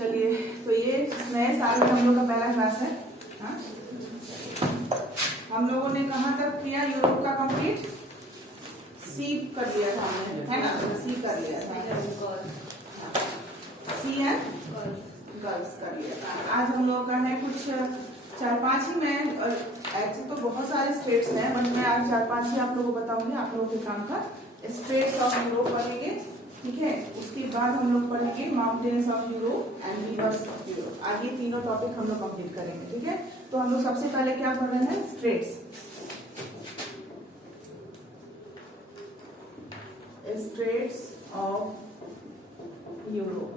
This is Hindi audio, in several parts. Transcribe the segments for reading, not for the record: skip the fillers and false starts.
चलिए, तो ये नए साल में हम लोग का पहला क्लास है। हाँ? हम लोगों ने कहाँ तक किया यूरोप का कंप्लीट? सी कर लिया था हमने, है ना? सी कर लिया था, सी एंड गर्ल्स कर लिया था। आज हम लोगों का है कुछ 4-5 ही, मैं ऐसे तो बहुत सारे स्टेट्स हैं, बट मैं आज 4-5 ही आप लोगों को बताऊंगी। आप लोगों के काम का स्टेट्स ऑफ यूरोप पढ़ेंगे, ठीक है। उसके बाद हम लोग पढ़ेंगे mountains of Europe and reverse of Europe. आज ये तीनों टॉपिक हम लोग कंप्लीट करेंगे, ठीक है। तो हम लोग सबसे पहले क्या पढ़ रहे हैं? States. States of Europe.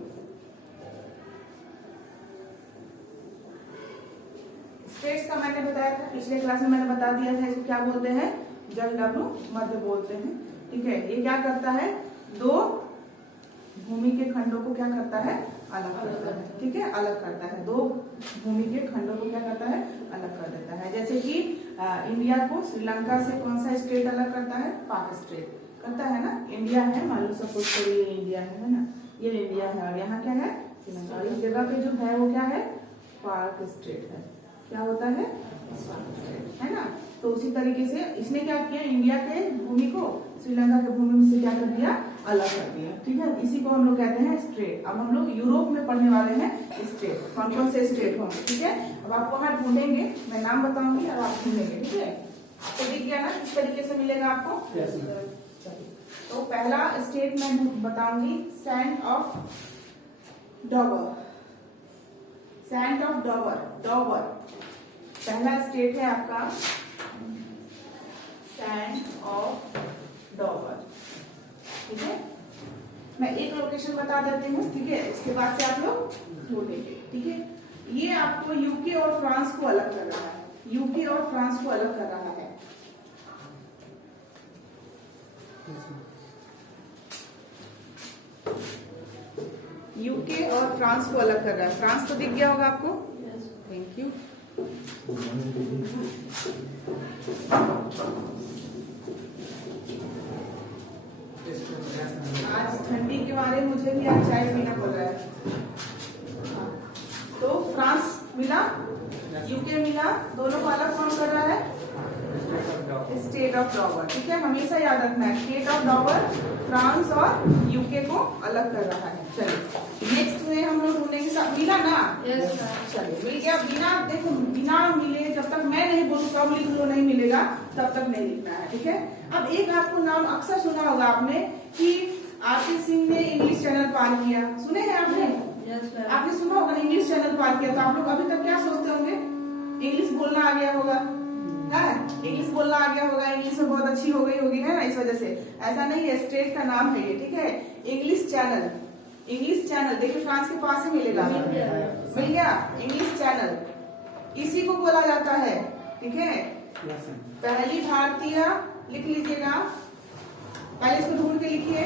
States का मैंने बताया था पिछले क्लास में, मैंने बता दिया था इसको क्या बोलते हैं, जल डब्लू मध्य बोलते हैं, ठीक है। ये क्या करता है? दो भूमि के खंडों को क्या करता है? अलग करता है, ठीक है, अलग करता है। दो भूमि के खंडों को क्या करता है? अलग कर देता है। जैसे कि इंडिया को श्रीलंका से कौन सा स्टेट अलग करता है? पाक स्टेट करता है ना। इंडिया है, मान लो सपोज करिए ये इंडिया है ना, ये इंडिया है और यहाँ क्या है? श्रीलंका। इस जगह पे जो है वो क्या है? पाक स्टेट है। क्या होता है? है ना। तो उसी तरीके से इसने क्या किया, इंडिया के भूमि को श्रीलंका के भूमि से क्या कर दिया? अलग कर दिया, ठीक है। इसी को हम लोग कहते हैं स्टेट। अब हम लोग यूरोप में पढ़ने वाले हैं स्टेट, कौन कौन से स्टेट होंगे, ठीक है। अब आप वहां ढूंढेंगे, मैं नाम बताऊंगी और आप ढूंढेंगे, ठीक है। तो दिख गया ना किस तरीके से मिलेगा आपको? तो पहला स्टेट मैं बताऊंगी सैंड ऑफ डॉवर। सैंड ऑफ डॉवर, डॉवर पहला स्टेट है आपका, सैंड ऑफ डॉवर, ठीक है। मैं एक लोकेशन बता देती हूँ, ठीक है, उसके बाद से आप लोग ढूंढेंगे, ठीक है। ये आपको यूके और फ्रांस को अलग कर रहा है, यूके और फ्रांस को अलग कर रहा है। यूके और फ्रांस को अलग कर रहा है। फ्रांस तो दिख गया होगा आपको, थैंक यू। आज ठंडी के मारे मुझे भी आज चाय पीना पड़ रहा है। हाँ। तो फ्रांस मिला, यूके मिला, दोनों को अलग कौन कर रहा है? स्टेट ऑफ डॉवर, ठीक है। हमेशा याद रखना है, स्टेट ऑफ डॉवर फ्रांस और यूके को अलग कर रहा है। चलिए नेक्स्ट में हम लोग ढूंढेंगे। सब मिला ना? चलिए मिल गया। बिना देखो, बिना मिले जब तक मैं नहीं बोलूँ कब लिख लो, नहीं मिलेगा तब तक नहीं लिखना है, ठीक है। अब एक आपको नाम अक्सर सुना होगा आपने कि आरती सिंह ने इंग्लिश चैनल पार किया, सुने हैं आपने? आपने सुना होगा इंग्लिश चैनल पार किया। तो आप लोग अभी तक क्या सोचते होंगे? इंग्लिश बोलना आ गया होगा, है, इंग्लिश बोलना आ गया होगा, इंग्लिश में बहुत अच्छी हो गई होगी, है ना, इस वजह से। ऐसा नहीं है, स्टेट का नाम है ये, ठीक है। इंग्लिश चैनल, इंग्लिश चैनल देखिए फ्रांस के पास ही मिलेगा, मिल गया। इंग्लिश चैनल इसी को बोला जाता है, ठीक है। पहली भारतीय, लिख लीजिएगा, पहले इसको ढूंढ के लिखिए,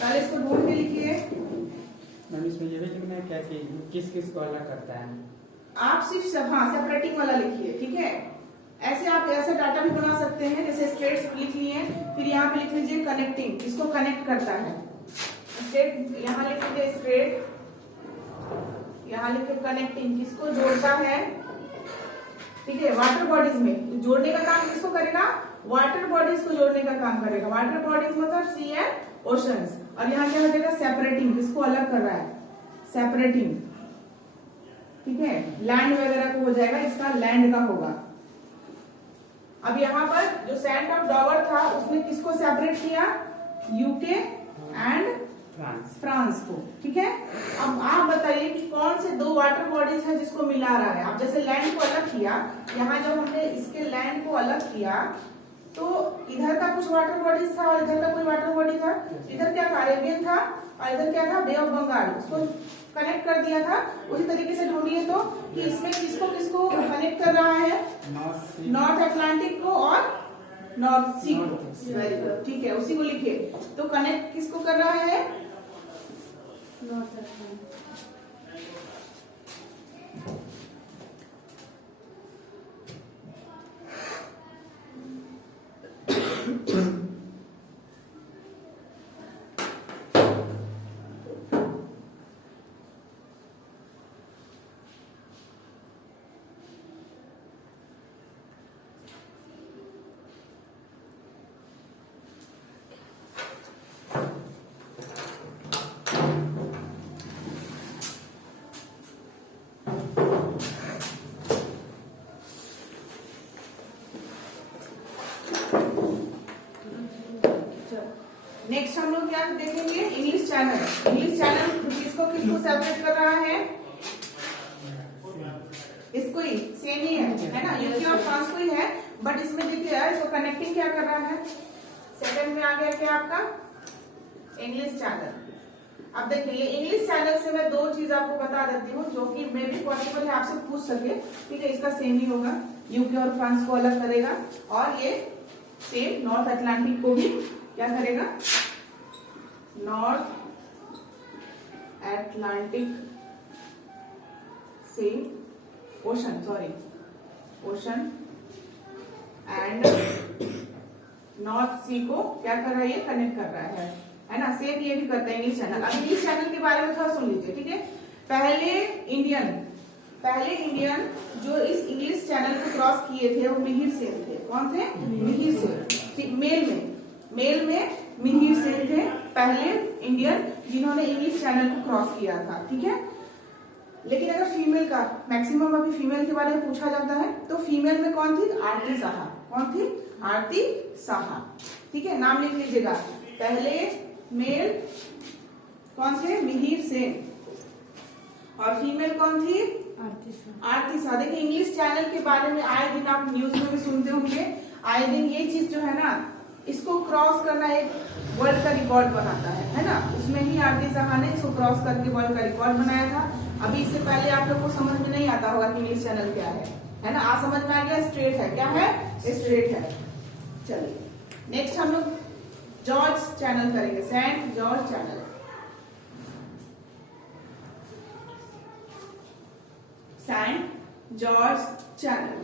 पहले इसको ढूंढ के लिखिए। मैम इसमें ये भी लिखना है क्या कि किस किस को अलग करता है? आप सिर्फ हाँ सेपरेटिंग वाला लिखिए, ठीक है। ऐसे आप ऐसे डाटा भी बना सकते हैं, जैसे स्टेट्स लिख लिए, फिर यहाँ पे लिख लीजिए कनेक्टिंग, किसको कनेक्ट करता है। स्टेट यहाँ लिख लीजिए स्टेट, यहाँ लिखिए कनेक्टिंग, किसको जोड़ता है, ठीक है। वाटर बॉडीज में जोड़ने का काम किसको करेगा? वाटर बॉडीज को जोड़ने का काम करेगा। वाटर बॉडीज मतलब सी एंड ओशंस। और यहाँ क्या हो जाएगा? सेपरेटिंग, किसको अलग कर रहा है? सेपरेटिंग, ठीक है। लैंड वगैरह को हो जाएगा, इसका लैंड का होगा। अब यहाँ पर जो सैंड ऑफ डॉवर था उसने किसको सेपरेट किया? यूके एंड फ्रांस को, ठीक है। अब आप बताइए कि कौन से दो वाटर बॉडीज है जिसको मिला रहा है। आप जैसे लैंड को अलग किया, यहाँ जब हमने इसके लैंड को अलग किया तो इधर का कुछ वाटर बॉडीज था और इधर का कोई वाटर बॉडी था। इधर क्या था? अरेबियन था और इधर क्या था? बे ऑफ बंगाल। उसको कनेक्ट कर दिया था। उसी तरीके से ढूंढिए तो कि इसमें किसको किसको कनेक्ट कर रहा है? नॉर्थ अटलांटिक को और नॉर्थ सी को। वेरी गुड, ठीक है, उसी को लिखिए। तो कनेक्ट किसको कर रहा है? North Atlantic. देखेंगे इंग्लिश चैनल। इंग्लिश चैनल किसको किसको सेपरेट कर रहा है? इसको ही, सेम ही है ना, यूके और फ्रांस को ही है, बट इसमें देखिए इसको कनेक्टिंग क्या कर रहा है? सेकंड में आ गया क्या आपका? English channel. अब देखिए ये इंग्लिश चैनल से मैं दो चीज आपको बता देती हूँ जो कि मे भी पॉसिबल है आपसे पूछ सके, ठीक है। इसका सेम ही होगा, यूके और फ्रांस को अलग करेगा, और ये सेम नॉर्थ अटलांटिक को भी क्या करेगा? नॉर्थ अटलांटिक से ओशन एंड नॉर्थ सी को क्या कर रहा है? ये कनेक्ट कर रहा है ना। सेम ये भी करता है इंग्लिश चैनल। अब इंग्लिश चैनल के बारे में थोड़ा सुन लीजिए, ठीक है। पहले इंडियन जो इस इंग्लिश चैनल को क्रॉस किए थे वो मिहिर सेन थे। कौन थे? मिहिर सेन। मेल में मिहिर सेन थे पहले इंडियन जिन्होंने इंग्लिश चैनल को क्रॉस किया था, ठीक है। लेकिन अगर फीमेल का, मैक्सिमम अभी फीमेल के बारे में पूछा जाता है, तो फीमेल में कौन थी? आरती साहा। कौन थी? आरती साहा, ठीक है। नाम लिख लीजिएगा। पहले मेल कौन से? मिहिर सेन, और फीमेल कौन थी? आरती साहा। देखिए इंग्लिश चैनल के बारे में आए दिन आप न्यूज में भी सुनते होंगे, आए दिन ये चीज जो है ना, इसको क्रॉस करना एक वर्ल्ड का रिकॉर्ड बनाता है ना। उसमें ही आरती साहा ने इसको क्रॉस करके वर्ल्ड का रिकॉर्ड बनाया था। अभी इससे पहले आप लोग को समझ में नहीं आता होगा कि इंग्लिश चैनल क्या है ना। आज समझ में आ गया, स्ट्रेट है। क्या है? स्ट्रेट है। चलिए नेक्स्ट हम लोग जॉर्ज चैनल करेंगे, Saint George Channel. Saint George Channel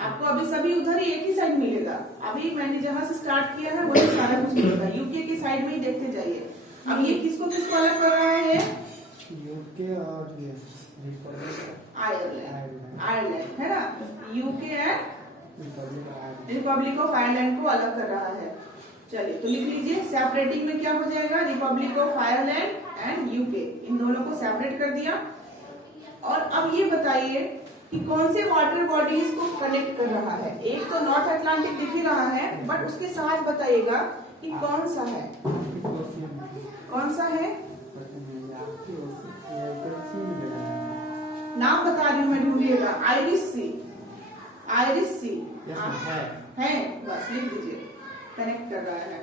आपको अभी सभी उधर ही एक ही साइड मिलेगा। अभी मैंने जहां से स्टार्ट किया है वही सारा कुछ मिलेगा, यूके की साइड में ही देखते जाइए। अब ये किसको किसको अलग कर रहा है? यूके और आयरलैंड है ना। UK and Republic of Ireland को अलग कर रहा है। चलिए तो लिख लीजिए, सेपरेटिंग में क्या हो जाएगा? Republic of Ireland and UK, इन दोनों को सेपरेट कर दिया। और अब ये बताइए कि कौन से वाटर बॉडीज को कनेक्ट कर रहा है? एक तो नॉर्थ अटलांटिक दिख ही रहा है, बट उसके साथ बताइएगा कि कौन सा है? कौन सा है? नाम बता रही हूँ मैं, ढूंढिएगा। आयरिश सी है, बस लिख लीजिए, कनेक्ट कर रहा है।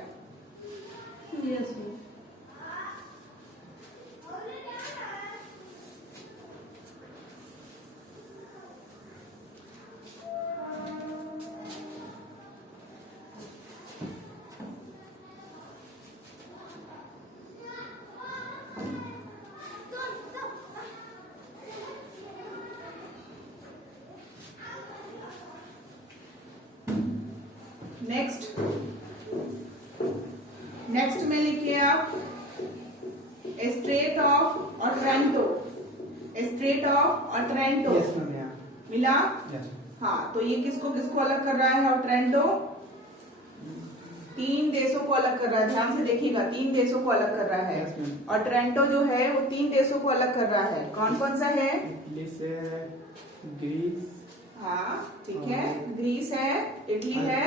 नेक्स्ट में लिखिए आप स्ट्रेट ऑफ ऑटरैंटो। स्ट्रेट ऑफ ऑटरैंटो मिला? हाँ, तो ये किसको किसको अलग कर रहा है? ऑटरैंटो तीन देशों को अलग कर रहा है। ध्यान से देखिएगा, तीन देशों को अलग कर रहा है। और ट्रेंटो जो है वो तीन देशों को अलग कर रहा है। कौन कौन सा है? इटली से ग्रीस, हाँ ठीक है, ग्रीस है, इटली है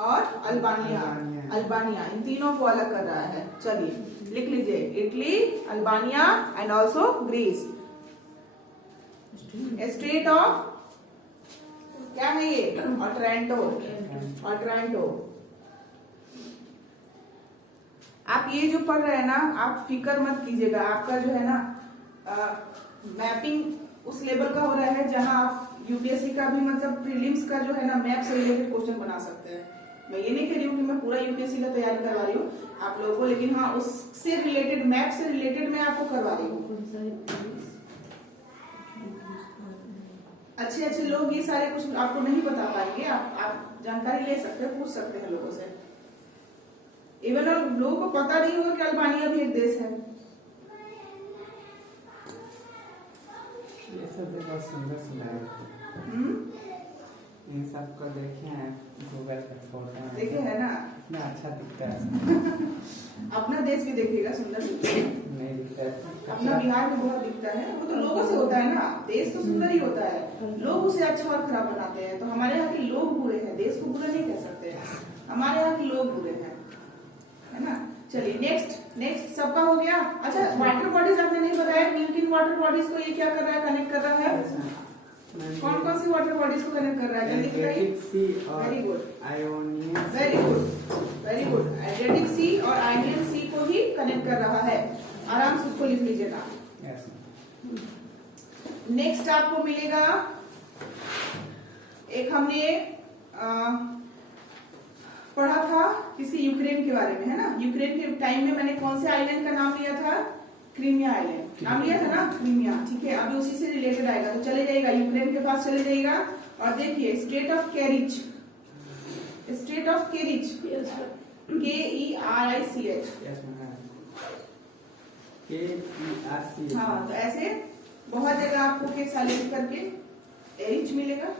और अल्बानिया, इन तीनों को अलग कर रहा है। चलिए लिख लीजिए, Italy, Albania and also Greece. State of क्या है ये? ऑटरैंटो। आप ये जो पढ़ रहे हैं ना, आप फिक्र मत कीजिएगा। आपका जो है ना मैपिंग उस लेवल का हो रहा है जहां आप यूपीएससी का भी मतलब प्रीलिम्स का जो है ना मैप से रिलेटेड क्वेश्चन बना सकते हैं। मैं ये नहीं कह रही हूँ कि मैं पूरा यूपीएससी का तैयारी करवा रही हूँ आप लोगों को, लेकिन हाँ उससे रिलेटेड, मैप से रिलेटेड मैं आपको करवा रही हूँ। अच्छे अच्छे लोग ये सारे कुछ आपको नहीं बता पाएंगे। आप जानकारी ले सकते हैं, पूछ सकते हैं लोगों से। इवन और लोगों को पता नहीं होगा कि अल्बानिया भी एक देश है। ये सब बहुत सुंदर है। इन सब को देखे हैं गूगल पर, फोटो देखे है ना, इतना अच्छा दिखता है। अपना देश भी देखिएगा, सुंदर नहीं दिखता है। अपना बिहार में बहुत दिखता है। वो तो लोगों से होता है ना, देश तो सुंदर ही होता है, लोग उसे अच्छा और खराब बनाते हैं। तो हमारे यहाँ के लोग बुरे हैं, देश को बुरा नहीं कह सकते। हमारे यहाँ के लोग बुरे हैं। चलिए नेक्स्ट सबका हो गया। अच्छा, वाटर बॉडीज आपने नहीं बताया, किन वाटर बॉडीज को ये क्या कर रहा है, कनेक्ट कर रहा है? कौन कौन सी वाटर बॉडीज को कनेक्ट कर रहा है, जल्दी बताइए। Very good, Ionian, very good. Adriatic sea और आयनियन सी को ही कनेक्ट कर रहा है। आराम से उसको लिख लीजिएगा। नेक्स्ट आपको मिलेगा, एक हमने पढ़ा था किसी यूक्रेन के बारे में, है ना। यूक्रेन के टाइम में मैंने कौन से आइलैंड का नाम लिया था, क्रीमिया आइलैंड नाम लिया था ना, क्रीमिया। ठीक है, अभी उसी से रिलेटेड आएगा, तो चले जाइएगा यूक्रेन के पास चले जाइएगा और देखिए state of Kerch, state of Kerch, KERICH। हाँ, तो ऐसे बहुत जगह आपको के साइलेंट करके एरिच मिलेगा,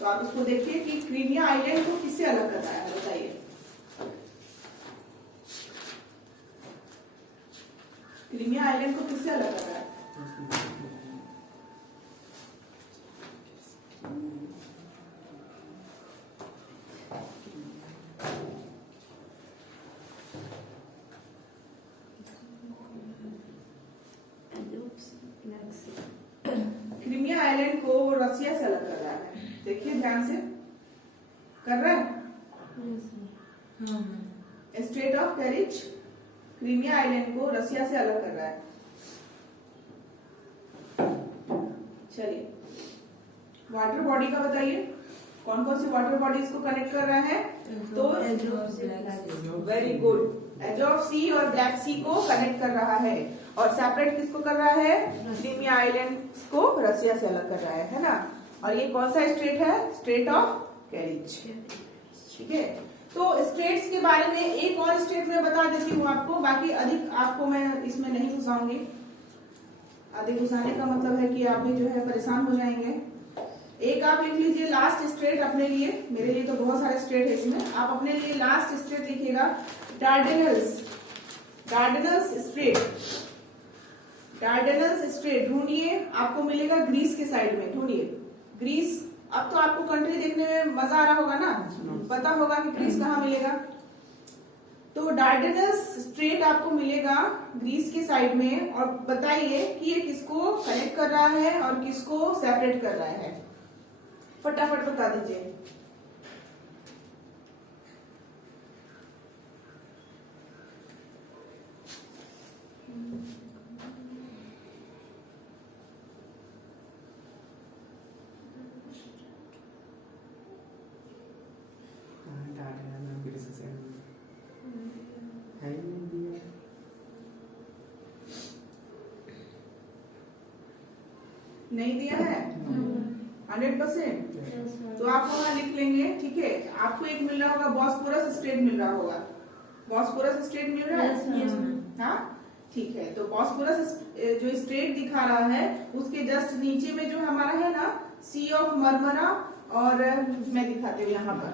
तो आप उसको देखिए कि क्रीमिया आइलैंड को किससे अलग करता है, बताइए। क्रीमिया आइलैंड को किससे अलग कर रहा है? क्रीमिया आइलैंड को वो रसिया से अलग कर रहा है, देखिए ध्यान से, कर रहा है। स्टेट ऑफ कैरिच क्रीमिया आइलैंड को रसिया से अलग कर रहा है। चलिए वाटर बॉडी का बताइए, कौन कौन सी वाटर बॉडी इसको कनेक्ट कर रहा है? तो वेरी गुड, एजोव सी और ब्लैक सी को कनेक्ट कर रहा है, और सेपरेट किसको कर रहा है? क्रीमिया आइलैंड को रसिया से अलग कर रहा है ना। और ये कौन सा स्टेट है? State of Kerch. ठीक है, तो स्टेट्स के बारे में एक और स्टेट में बता देती हूँ आपको, बाकी अधिक आपको मैं इसमें नहीं घुसाऊंगी। अधिक घुसाने का मतलब है कि आप भी जो है परेशान हो जाएंगे। एक आप लिख लीजिए लास्ट स्टेट अपने लिए, मेरे लिए तो बहुत सारे स्टेट है इसमें, आप अपने लिए लास्ट स्टेट लिखिएगा डार्डेनल्स, डार्डेनल्स स्टेट, डार्डेनल्स स्टेट ढूंढिए, आपको मिलेगा ग्रीस के साइड में, ढूंढिए ग्रीस। अब तो आपको कंट्री देखने में मजा आ रहा होगा ना, पता होगा कि ग्रीस कहाँ मिलेगा। तो डार्डेनल्स स्ट्रेट आपको मिलेगा ग्रीस के साइड में, और बताइए कि ये किसको कनेक्ट कर रहा है और किसको सेपरेट कर रहा है, फटाफट बता दीजिए। नहीं दिया है 100%, तो आप वहां लिख लेंगे। ठीक है, आपको एक मिल रहा होगा बॉस्फोरस स्टेट मिल रहा होगा, बॉस्फोरस स्टेट मिल रहा है। हाँ ठीक है, तो बॉस्फोरस जो स्टेट दिखा रहा है उसके जस्ट नीचे में जो हमारा है ना सी ऑफ मरमरा, और मैं दिखाती हूँ यहाँ पर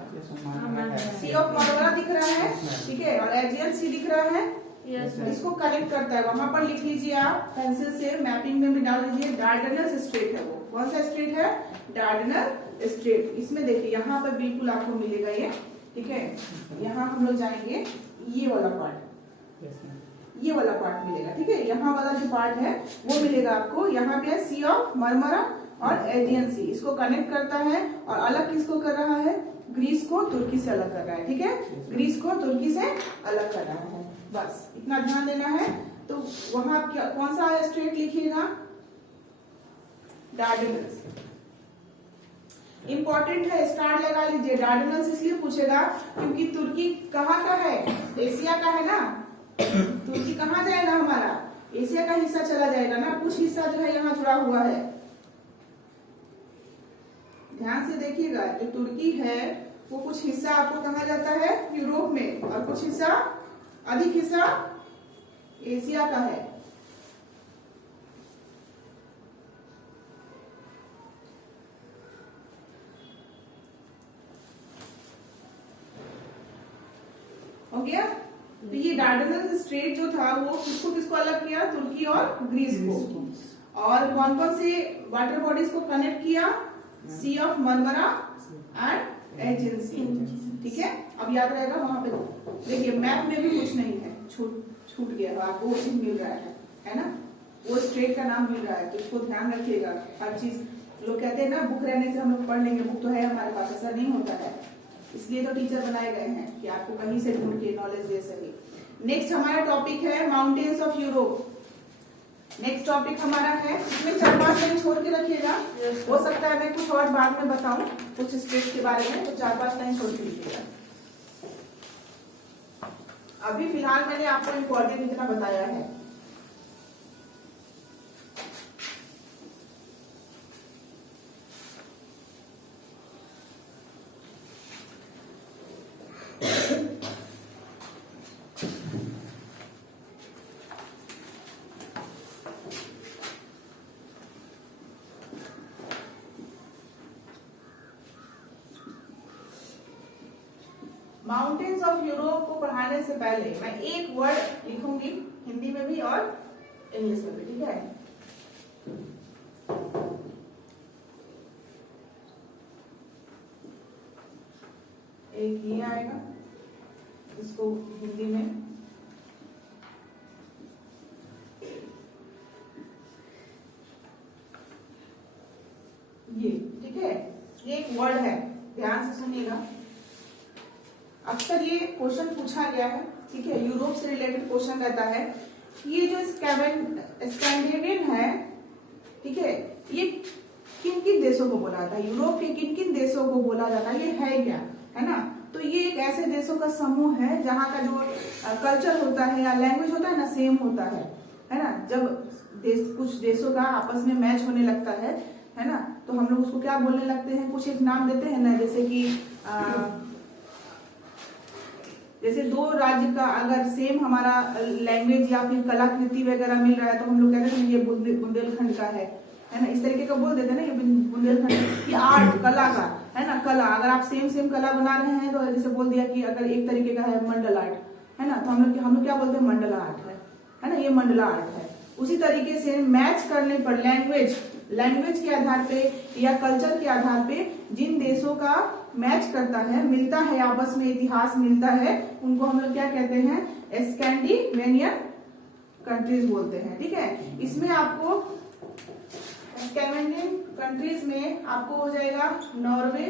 सी ऑफ मरमरा दिख रहा है, ठीक है, और एजियन सी दिख रहा है। इसको कनेक्ट करता है, वहां पर लिख लीजिए आप पेंसिल से, मैपिंग में भी डाल दीजिए। डार्डेनल्स स्टेट है वो, कौन सा स्टेट है? Dardanelles state. इसमें देखिए यहाँ पर बिल्कुल आपको मिलेगा ये, ठीक है। यहाँ हम लोग जाएंगे, ये वाला पार्ट, ये वाला पार्ट मिलेगा, ठीक है। यहाँ वाला जो पार्ट है वो मिलेगा आपको, यहाँ पे सी ऑफ मरमरा और एजियन सी, इसको कनेक्ट करता है। और अलग किसको कर रहा है? ग्रीस को तुर्की से अलग कर रहा है, ठीक है, ग्रीस को तुर्की से अलग कर रहा है। बस इतना ध्यान देना है। तो वहां क्या, कौन सा स्टेट लिखिएगा? डार्डेनल्स। इंपॉर्टेंट है, स्टार लगा लीजिए। डार्डेनल्स इसलिए पूछेगा क्योंकि तुर्की कहाँ का है? एशिया का है ना। तुर्की कहाँ जाएगा? हमारा एशिया का हिस्सा चला जाएगा ना, कुछ हिस्सा जो है यहाँ जुड़ा हुआ है। ध्यान से देखिएगा, जो तुर्की है वो कुछ हिस्सा आपको कहा जाता है यूरोप में, और कुछ हिस्सा, अधिक हिस्सा एशिया का है। हो गया? तो ये डार्डेनल्स स्ट्रेट जो था वो किसको किसको अलग किया? तुर्की और ग्रीस को। और कौन कौन से वाटर बॉडीज को कनेक्ट किया? सी ऑफ मरमरा एंड एजियन सी, ठीक है। अब याद रहेगा वहां पे, देखिए मैप में भी कुछ नहीं है, छूट गया है, आपको वो चीज मिल रहा है ना, वो स्टेट का नाम मिल रहा है, तो इसको ध्यान रखिएगा। हर चीज लोग कहते हैं ना बुक रहने से हम लोग पढ़ लेंगे, बुक तो है हमारे पास, ऐसा नहीं होता है। इसलिए तो टीचर बनाए गए हैं कि आपको कहीं से ढूंढ के नॉलेज दे सके। नेक्स्ट हमारा टॉपिक है mountains of Europe. Next topic हमारा है, इसमें 4-5 लाइन छोड़ के रखिएगा, हो सकता है मैं कुछ और बाद में बताऊं कुछ स्टेट के बारे में, तो 4-5 लाइन छोड़ के लिखिएगा। अभी फिलहाल मैंने आपको इम्पोर्टेंट इतना बताया है। माउंटेन्स ऑफ यूरोप को पढ़ाने से पहले मैं एक वर्ड लिखूंगी हिंदी में भी और इंग्लिश में भी, ठीक है। एक ये आएगा, इसको हिंदी में ये, ठीक है। ये एक वर्ड है, ध्यान से सुनिएगा। अक्सर ये क्वेश्चन पूछा गया है, ठीक है, यूरोप से रिलेटेड क्वेश्चन रहता है। ये जो स्कैंडिनेवियन है, ठीक है, ये किन किन देशों को बोला जाता है, यूरोप के किन किन देशों को बोला जाता है, ये है क्या, है ना। तो ये एक ऐसे देशों का समूह है जहाँ का जो कल्चर होता है या लैंग्वेज होता है ना, सेम होता है ना। जब कुछ देशों का आपस में मैच होने लगता है ना, तो हम लोग उसको क्या बोलने लगते हैं, कुछ एक नाम देते हैं ना, जैसे कि जैसे दो राज्य का अगर सेम हमारा लैंग्वेज या फिर कलाकृति वगैरह मिल रहा है, तो हम लोग कहते हैं ये बुंदेलखंड का है ना, इस तरीके का बोल देते हैं ना, ये बुंदेलखंड की आर्ट कला का है ना, कला। अगर आप सेम कला बना रहे हैं, तो जैसे बोल दिया कि अगर एक तरीके का है मंडल आर्ट, है ना, तो हम लोग क्या बोलते हैं, मंडला आर्ट है ना, ये मंडला आर्ट है। उसी तरीके से मैच करने पर लैंग्वेज के आधार पे या कल्चर के आधार पे जिन देशों का मैच करता है, मिलता है, आपस में इतिहास मिलता है, उनको हम लोग क्या कहते हैं, स्कैंडिनेवियन कंट्रीज बोलते हैं, ठीक है। इसमें आपको स्कैंडिनेवियन कंट्रीज में आपको हो जाएगा नॉर्वे,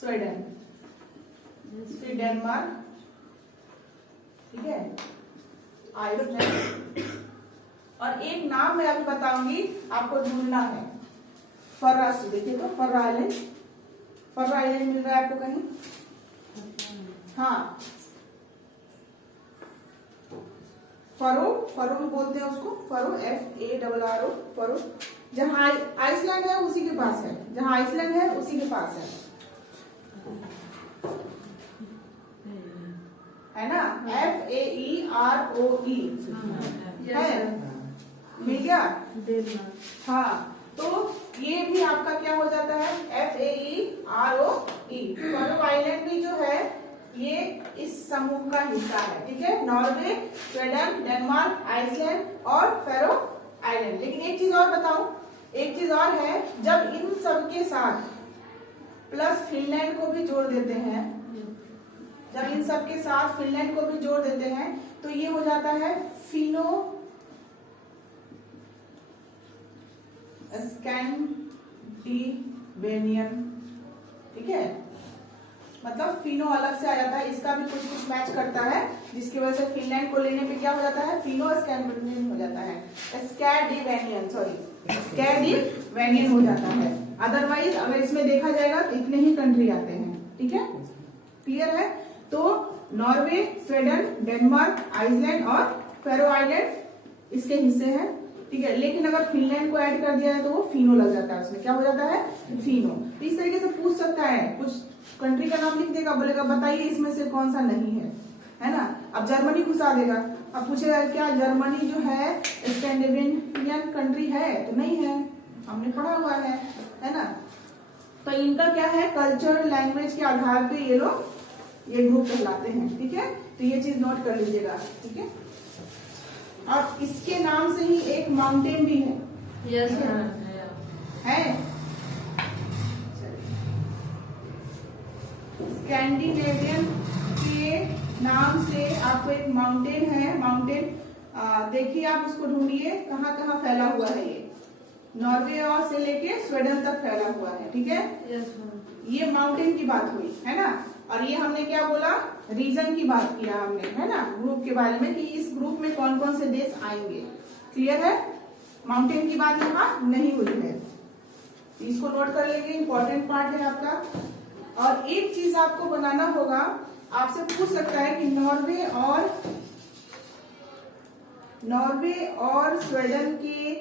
स्वीडन, फिर डेनमार्क, ठीक है, आइसलैंड, और एक नाम मैं अभी बताऊंगी, आपको ढूंढना है, फर्रा। देखिए तो फर्रा आइलैंड मिल रहा है आपको कहीं, हाँ, फरो भी बोलते हैं उसको, फरो, FARRO, फरो। जहां आइसलैंड है उसी के पास है, जहां आइसलैंड है उसी के पास है ना, FAEROE है, मिल गया। हाँ, तो ये भी आपका क्या हो जाता है, FAEROE। फरो आइलैंड भी जो है ये इस समूह का हिस्सा है, ठीक है। नॉर्वे, स्वीडन, डेनमार्क, आइसलैंड और फेरो आइलैंड। लेकिन एक चीज और बताऊं, एक चीज और है, जब इन सब के साथ प्लस फिनलैंड को भी जोड़ देते हैं, जब इन सब के साथ फिनलैंड को भी जोड़ देते हैं, तो ये हो जाता है फिनो स्कैंडिनेवियन, ठीक है। मतलब फिनो अलग से आ जाता है, इसका भी कुछ मैच करता है, जिसकी वजह से फिनलैंड को लेने पे क्या हो जाता है, फिनो स्कैंडिनेवियन हो जाता है, स्कैंडिनेवियन हो जाता है। अदरवाइज अगर इसमें देखा जाएगा तो इतने ही कंट्री आते हैं, ठीक है, क्लियर है। तो नॉर्वे, स्वीडन, डेनमार्क, आइसलैंड और फेरो आइलैंड इसके हिस्से हैं, ठीक है। लेकिन अगर फिनलैंड को ऐड कर दिया है तो वो फिनो लग जाता है, उसमें क्या हो जाता है, फिनो। तो इस तरीके से पूछ सकता है, कुछ कंट्री का नाम लिख देगा, बोलेगा बताइए इसमें से कौन सा नहीं है ना। अब जर्मनी घुसा देगा, अब पूछेगा क्या जर्मनी जो है स्कैंडिनेवियन कंट्री है, तो नहीं है, हमने पढ़ा हुआ है ना। तो इनका क्या है, कल्चर लैंग्वेज के आधार पे ये लोग ये ग्रुप कहलाते हैं, ठीक है। तो ये चीज नोट कर लीजिएगा, ठीक है। और इसके नाम से ही एक माउंटेन भी है, यस है। स्कैंडिनेवियन के नाम से आपको एक माउंटेन है, माउंटेन देखिए, आप उसको ढूंढिए कहाँ कहाँ फैला हुआ है। ये नॉर्वे और से लेके स्वीडन तक फैला हुआ है, ठीक है। ये माउंटेन की बात हुई है ना। और ये हमने क्या बोला, रीजन की बात किया हमने, है ना, ग्रुप के बारे में कि इस ग्रुप में कौन कौन से देश आएंगे। क्लियर है। माउंटेन की बात यहाँ नहीं हुई है, इसको नोट कर लेंगे, इंपॉर्टेंट पार्ट है आपका। और एक चीज आपको बनाना होगा, आपसे पूछ सकता है कि नॉर्वे और स्वीडन के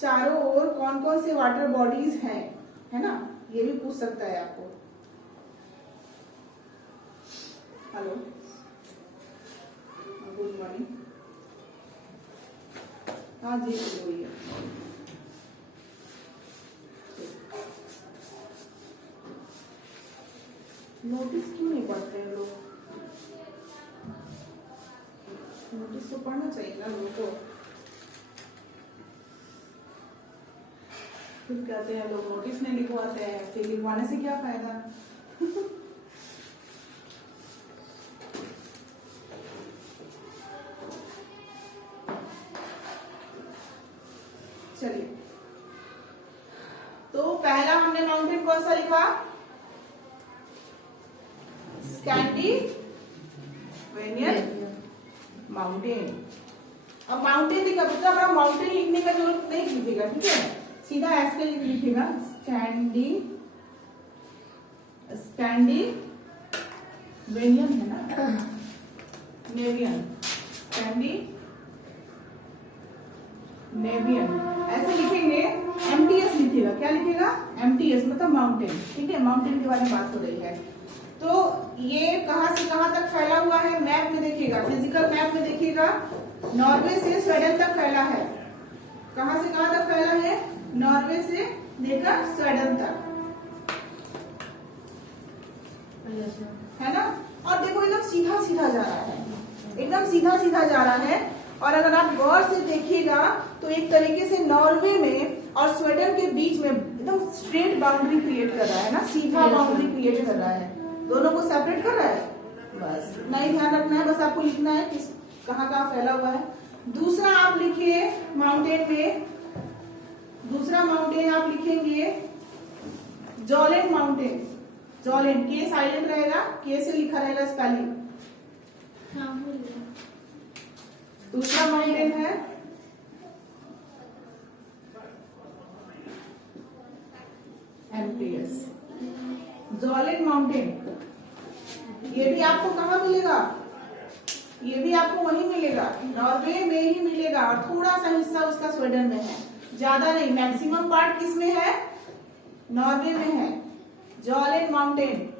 चारों ओर कौन कौन से वाटर बॉडीज हैं, है ना, ये भी पूछ सकता है आपको। Hello, good morning. हाँ जी, बोलिए। नोटिस क्यों नहीं पढ़ते हैं लोग? नोटिस तो पढ़ना चाहिए ना लोगों को। फिर कहते हैं लोग नोटिस नहीं लिखवाते हैं, फिर लिखवाने से क्या फायदा। चलिए, तो पहला हमने माउंटेन कौन सा लिखा, स्कैंडिनेवियन माउंटेन। अब माउंटेन लिखा, मतलब बड़ा माउंटेन लिखने का जरूरत नहीं लिखेगा, ठीक है, सीधा ऐसे लिखेगा स्कैंडिनेवियन है ना, नेवियन, स्कैंडिनेवियन ऐसे लिखेंगे। एमटीएस लिखेगा, क्या लिखेगा, एमटीएस मतलब माउंटेन, ठीक है, माउंटेन के बारे में बात हो रही है। तो ये कहां से कहां तक फैला हुआ है, मैप में देखिएगा, फिजिकल मैप में देखिएगा, नॉर्वे से स्वीडन तक फैला है। कहां से कहां तक फैला है, नॉर्वे से लेकर स्वीडन तक, है ना। और देखो एकदम सीधा सीधा जा रहा है, एकदम सीधा सीधा जा रहा है। और अगर आप गौर से देखिएगा तो एक तरीके से नॉर्वे में और स्वीडन के बीच में एकदम स्ट्रेट बाउंड्री क्रिएट कर रहा है ना, सीधा बाउंड्री क्रिएट कर रहा है, दोनों को सेपरेट कर रहा है। बस इतना ही ध्यान रखना है, बस आपको लिखना है कि कहाँ कहाँ फैला हुआ है। दूसरा आप लिखिए माउंटेन में, दूसरा माउंटेन आप लिखेंगे जॉलेन माउंटेन। जॉलेन, के साइलेंट रहेगा, के से लिखा रहेगा स्पेलिंग। दूसरा माउंटेन है एमटीएस, जॉलेन माउंटेन। ये भी आपको कहाँ मिलेगा, ये भी आपको वहीं मिलेगा, नॉर्वे में ही मिलेगा। और थोड़ा सा हिस्सा उसका स्वीडन में है, ज्यादा नहीं, मैक्सिमम पार्ट किसमें है, नॉर्वे में है, जॉलेन माउंटेन।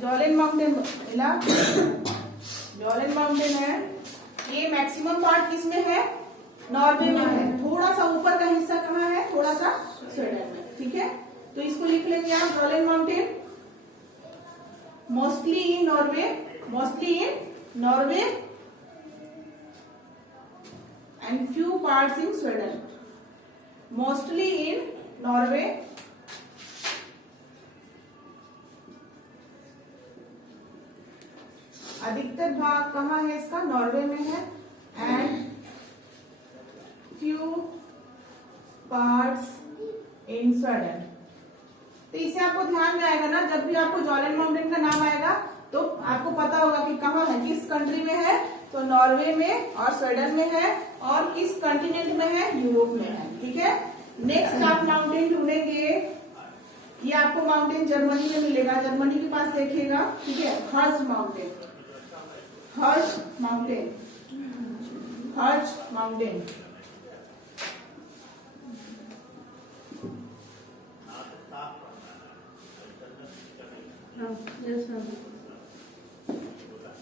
जॉलेन माउंटेन मिला, जॉलेन माउंटेन है। ये मैक्सिमम पार्ट किसमें है, नॉर्वे में है, थोड़ा सा ऊपर का हिस्सा कहाँ है, थोड़ा सा स्वीडन में, ठीक है। तो इसको लिख लेंगे आप, Kjolen mountain mostly in Norway and few parts in Sweden. Mostly in Norway अधिकतर भाग कहाँ है इसका, नॉर्वे में है, and few parts in Sweden. तो इससे आपको ध्यान में आएगा ना, जब भी आपको जॉलेन माउंटेन का नाम आएगा तो आपको पता होगा कि कहाँ है, किस कंट्री में है, तो नॉर्वे में और स्वीडन में है, और किस कॉन्टिनेंट में है, यूरोप में है, ठीक है। नेक्स्ट आप माउंटेन ढूंढेंगे, ये आपको माउंटेन जर्मनी में मिलेगा, जर्मनी के पास देखिएगा, ठीक है, हर्ज माउंटेन, हर्ज माउंटेन, हर्ज माउंटेन।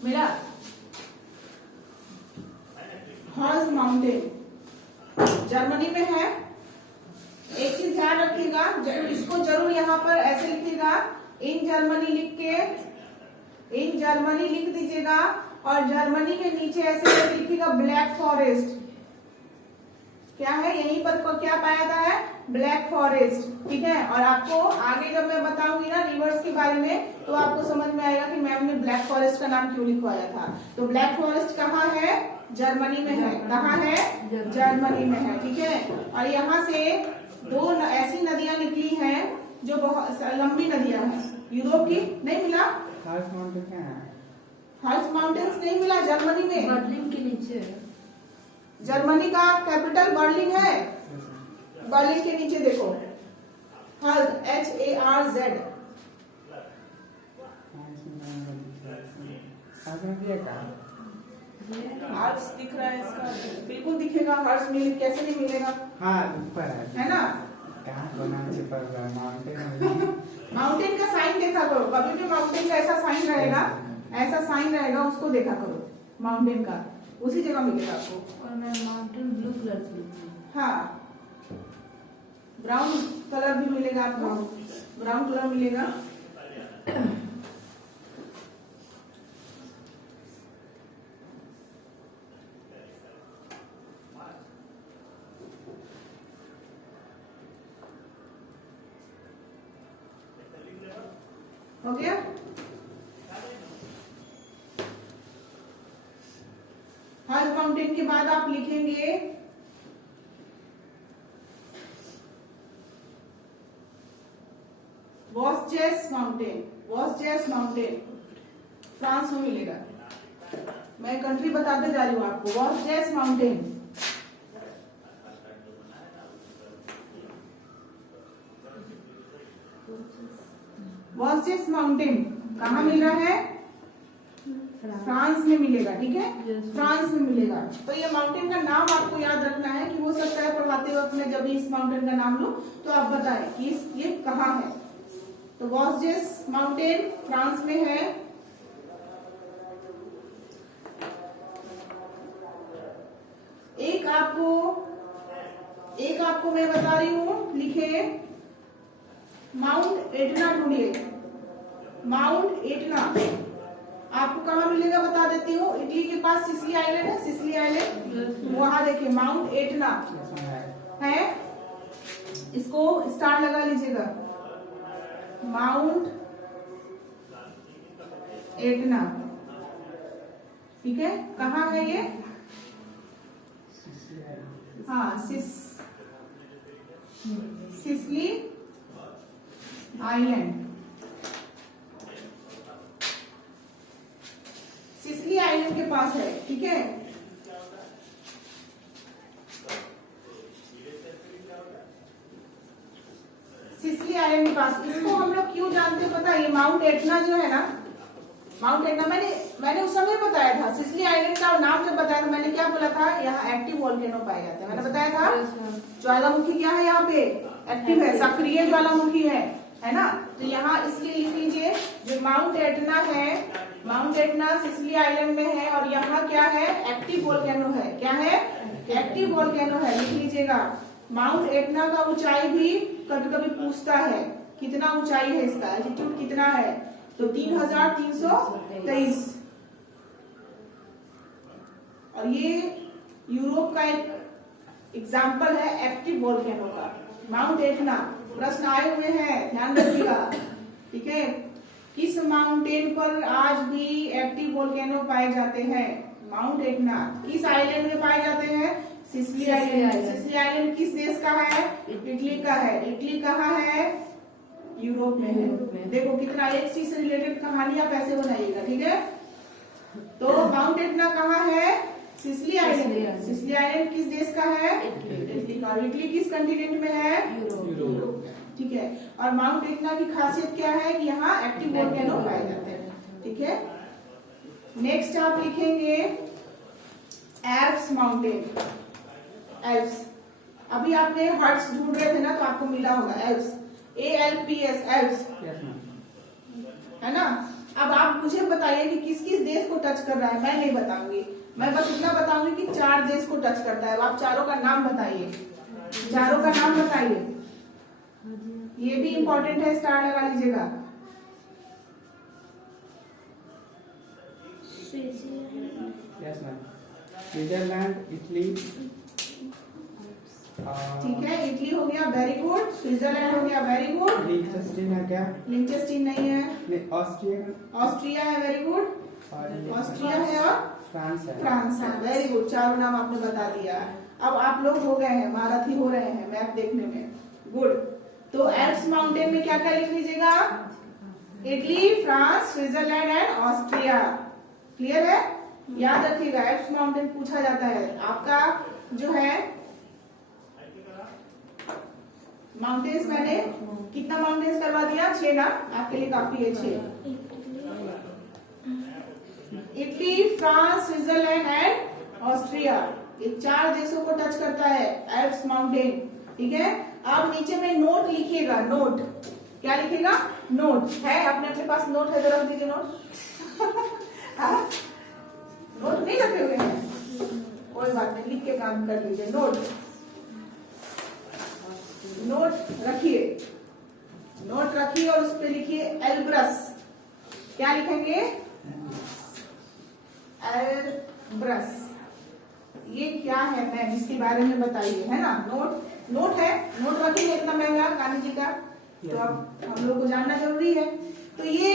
मिला, हर्ज माउंटेन जर्मनी में है। एक चीज ध्यान रखिएगा, इसको जरूर यहाँ पर ऐसे लिखिएगा, इन जर्मनी लिख के, इन जर्मनी लिख दीजिएगा, और जर्मनी के नीचे ऐसे लिखिएगा ब्लैक फॉरेस्ट, क्या है, यहीं पर क्या पाया था है, ब्लैक फॉरेस्ट, ठीक है। और आपको आगे जब मैं बताऊंगी ना रिवर्स के बारे में तो आपको समझ में आएगा कि मैम ने ब्लैक फॉरेस्ट का नाम क्यों लिखवाया था। तो ब्लैक फॉरेस्ट कहाँ है, जर्मनी में है। कहाँ है, जर्मनी में है, ठीक है। और यहाँ से दो ऐसी नदियां निकली हैं जो बहुत लंबी नदियां हैं यूरोप की। नहीं मिला, हार्स माउंटेन क्या है? हार्स माउंटेन्स नहीं मिला, जर्मनी में, बर्लिन के नीचे। जर्मनी का कैपिटल बर्लिन है। बर्लिन के नीचे देखो, हर्ज, HARZ। हर्ज दिख रहा है इसका, बिल्कुल दिखेगा। हर्ज मिल कैसे नहीं मिलेगा, हाँ ऊपर है ना। कहाँ बना पर माउंटेन माउंटेन का साइन देखा करो, कभी भी माउंटेन का ऐसा साइन रहेगा, ऐसा साइन रहेगा उसको देखा करो माउंटेन का, उसी जगह मिलेगा आपको। और मैं माउंटेन ब्लू कलर से लिखी हूँ। हाँ, ब्राउन कलर भी मिलेगा आपको, ब्राउन कलर मिलेगा। हो गया। हर्ज माउंटेन के बाद आप लिखेंगे वॉस्जेस माउंटेन। वॉस्जेस माउंटेन फ्रांस में मिलेगा। मैं कंट्री बताते जा रही हूँ आपको। वॉस्जेस माउंटेन, वॉस्जेस माउंटेन कहाँ मिल रहा है, फ्रांस में मिलेगा, ठीक है, फ्रांस में मिलेगा। तो ये माउंटेन का नाम आपको याद रखना है कि हो सकता है पढ़ाते वक्त में जब इस माउंटेन का नाम लो तो आप बताएं कि ये कहाँ है। तो वॉस्जेस माउंटेन फ्रांस में है। एक आपको मैं बता रही हूँ, लिखे माउंट एटना ढूंढिए। माउंट एटना आपको कहाँ मिलेगा बता देती हूँ। इटली के पास सिसिली आइलैंड है, सिसिली आइलैंड, वहां देखिए माउंट एटना है। इसको स्टार लगा लीजिएगा, माउंट एटना, ठीक है। कहाँ है ये, हाँ सिसिली आइलैंड, सिसिली आइलैंड के पास है, ठीक है। सिसिली आइलैंड के पास। इसको हम लोग क्यों जानते हैं पता है, ये माउंट एटना जो है ना, माउंट एटना मैंने उस समय बताया था। सिसिली आइलैंड का नाम जब बताया था मैंने क्या बोला था, यहाँ एक्टिव वोल्केनो पाए जाते हैं, मैंने बताया था। ज्वालामुखी क्या है यहाँ पे, एक्टिव है, सक्रिय ज्वालामुखी है ना। तो यहाँ इसलिए लिख लीजिए जो माउंट एटना है, माउंट एटना सिसिली आइलैंड में है और यहाँ क्या है, एक्टिव वोल्केनो है। क्या है, एक्टिव वोल्केनो है, लिख लीजिएगा। माउंट एटना का ऊंचाई भी कभी कभी पूछता है, कितना ऊंचाई है इसका, एल्टीट्यूड कितना है, तो 3323। और ये यूरोप का एक एग्जाम्पल है एक्टिव वोल्केनो का, माउंट एटना। प्रश्न आए हुए हैं, ध्यान रखिएगा, ठीक है। किस माउंटेन पर आज भी एक्टिव वोल्केनो पाए जाते हैं, माउंट एटना। किस आइलैंड में पाए जाते हैं, सिसिली आइलैंड। सिसिली आइलैंड किस देश का है, इटली का है। इटली कहाँ है, यूरोप में है। देखो कितना एक चीज से रिलेटेड कहानी आप ऐसे बनाइएगा, ठीक है। तो माउंट एटना कहाँ है, सिसिली आइलैंड। सिसिली आइलैंड किस देश का है, इटली का। इटली किस कंटिनेंट में है, यूरोप, ठीक है। और माउंट एटना की खासियत क्या है कि यहाँ एक्टिव वोल्केनो पाए जाते हैं, ठीक है। नेक्स्ट आप लिखेंगे एल्प्स माउंटेन। एल्प्स, अभी आपने हर्ट्स ढूंढ रहे थे ना तो आपको मिला होगा एल्प्स, ALPS, एल्प्स, है ना। अब आप मुझे बताइए कि किस किस देश को टच कर रहा है। मैं नहीं बताऊंगी, मैं बस इतना बताऊंगी कि 4 देश को टच करता है। आप चारों का नाम बताइए, चारों का नाम बताइए। ये भी इंपॉर्टेंट है, स्टार लगा लीजिएगा। यस मैम, स्विट्जरलैंड, इटली, ठीक है, इटली हो गया, वेरी गुड। स्विट्जरलैंड हो गया, वेरी गुड। लिंचेस्टीन है क्या? लिंचेस्टीन नहीं है। नहीं, ऑस्ट्रिया। ऑस्ट्रिया है, वेरी गुड। और ये ऑस्ट्रिया है और फ्रांस है। फ्रांस है, वेरी गुड। चारों नाम आपने बता दिया। अब आप लोग हो गए हैं, महारथी हो रहे हैं मैप देखने में, गुड। तो एल्प्स माउंटेन में क्या क्या लिख लीजिएगा? Italy, France, Switzerland and Austria. Clear है? याद रखिएगा, एल्प्स माउंटेन पूछा जाता है आपका जो है माउंटेन्स। मैंने कितना माउंटेन्स करवा दिया? 6 ना? आपके लिए काफी है 6। Italy, France, Switzerland and Austria, ये 4 देशों को टच करता है एल्प्स माउंटेन। ठीक है, आप नीचे में नोट लिखिएगा। नोट क्या लिखिएगा? नोट है, अपने अपने पास नोट है तो रख दीजिए नोट। नोट नहीं रखे हुए हैं? कोई बात नहीं, लिख के काम कर लीजिए। नोट नोट रखिए, नोट रखिए और उस पर लिखिए एल्ब्रस। क्या लिखेंगे? एल्ब्रस। ये क्या है मैम, इसके बारे में बताइए, है ना? नोट है, नोट रखिए। इतना महंगा गांधी जी का, तो अब हम लोग को जानना जरूरी है। तो ये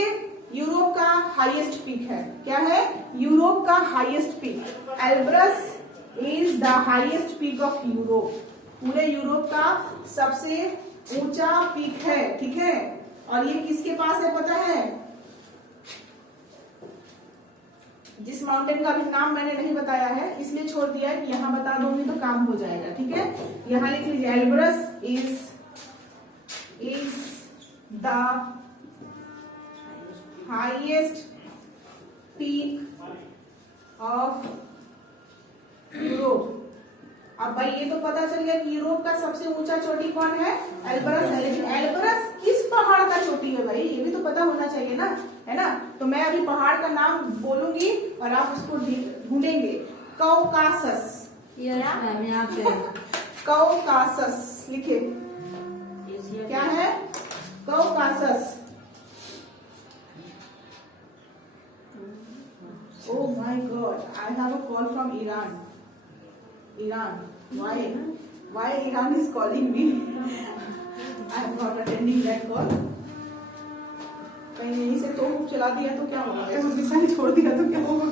यूरोप का हाईएस्ट पीक है। क्या है? यूरोप का highest peak. Elbrus is the highest peak of Europe. पूरे यूरोप का सबसे ऊंचा पीक है। ठीक है, और ये किसके पास है पता है? जिस माउंटेन का भी नाम मैंने नहीं बताया है इसलिए छोड़ दिया है कि यहाँ बता दूंगी तो काम हो जाएगा। ठीक है, यहाँ लिख लीजिए Elbrus is the highest peak of Europe. अब भाई ये तो पता चल गया कि यूरोप का सबसे ऊंचा चोटी कौन है? एल्ब्रस है। लेकिन एल्ब्रस किस पहाड़ का चोटी है भाई, ये भी तो पता होना चाहिए ना, है ना? तो मैं अभी पहाड़ का नाम बोलूंगी और आप उसको ढूंढेंगे। कौकासस। यहाँ पे कौकासस लिखे। क्या है? कौकासस। Oh my God! I have a call from Iran. Iran. Why Iran is calling me? I am not attending that call. कहीं यहीं से तो चला दिया तो क्या होगा? ऐसा छोड़ दिया तो क्या होगा?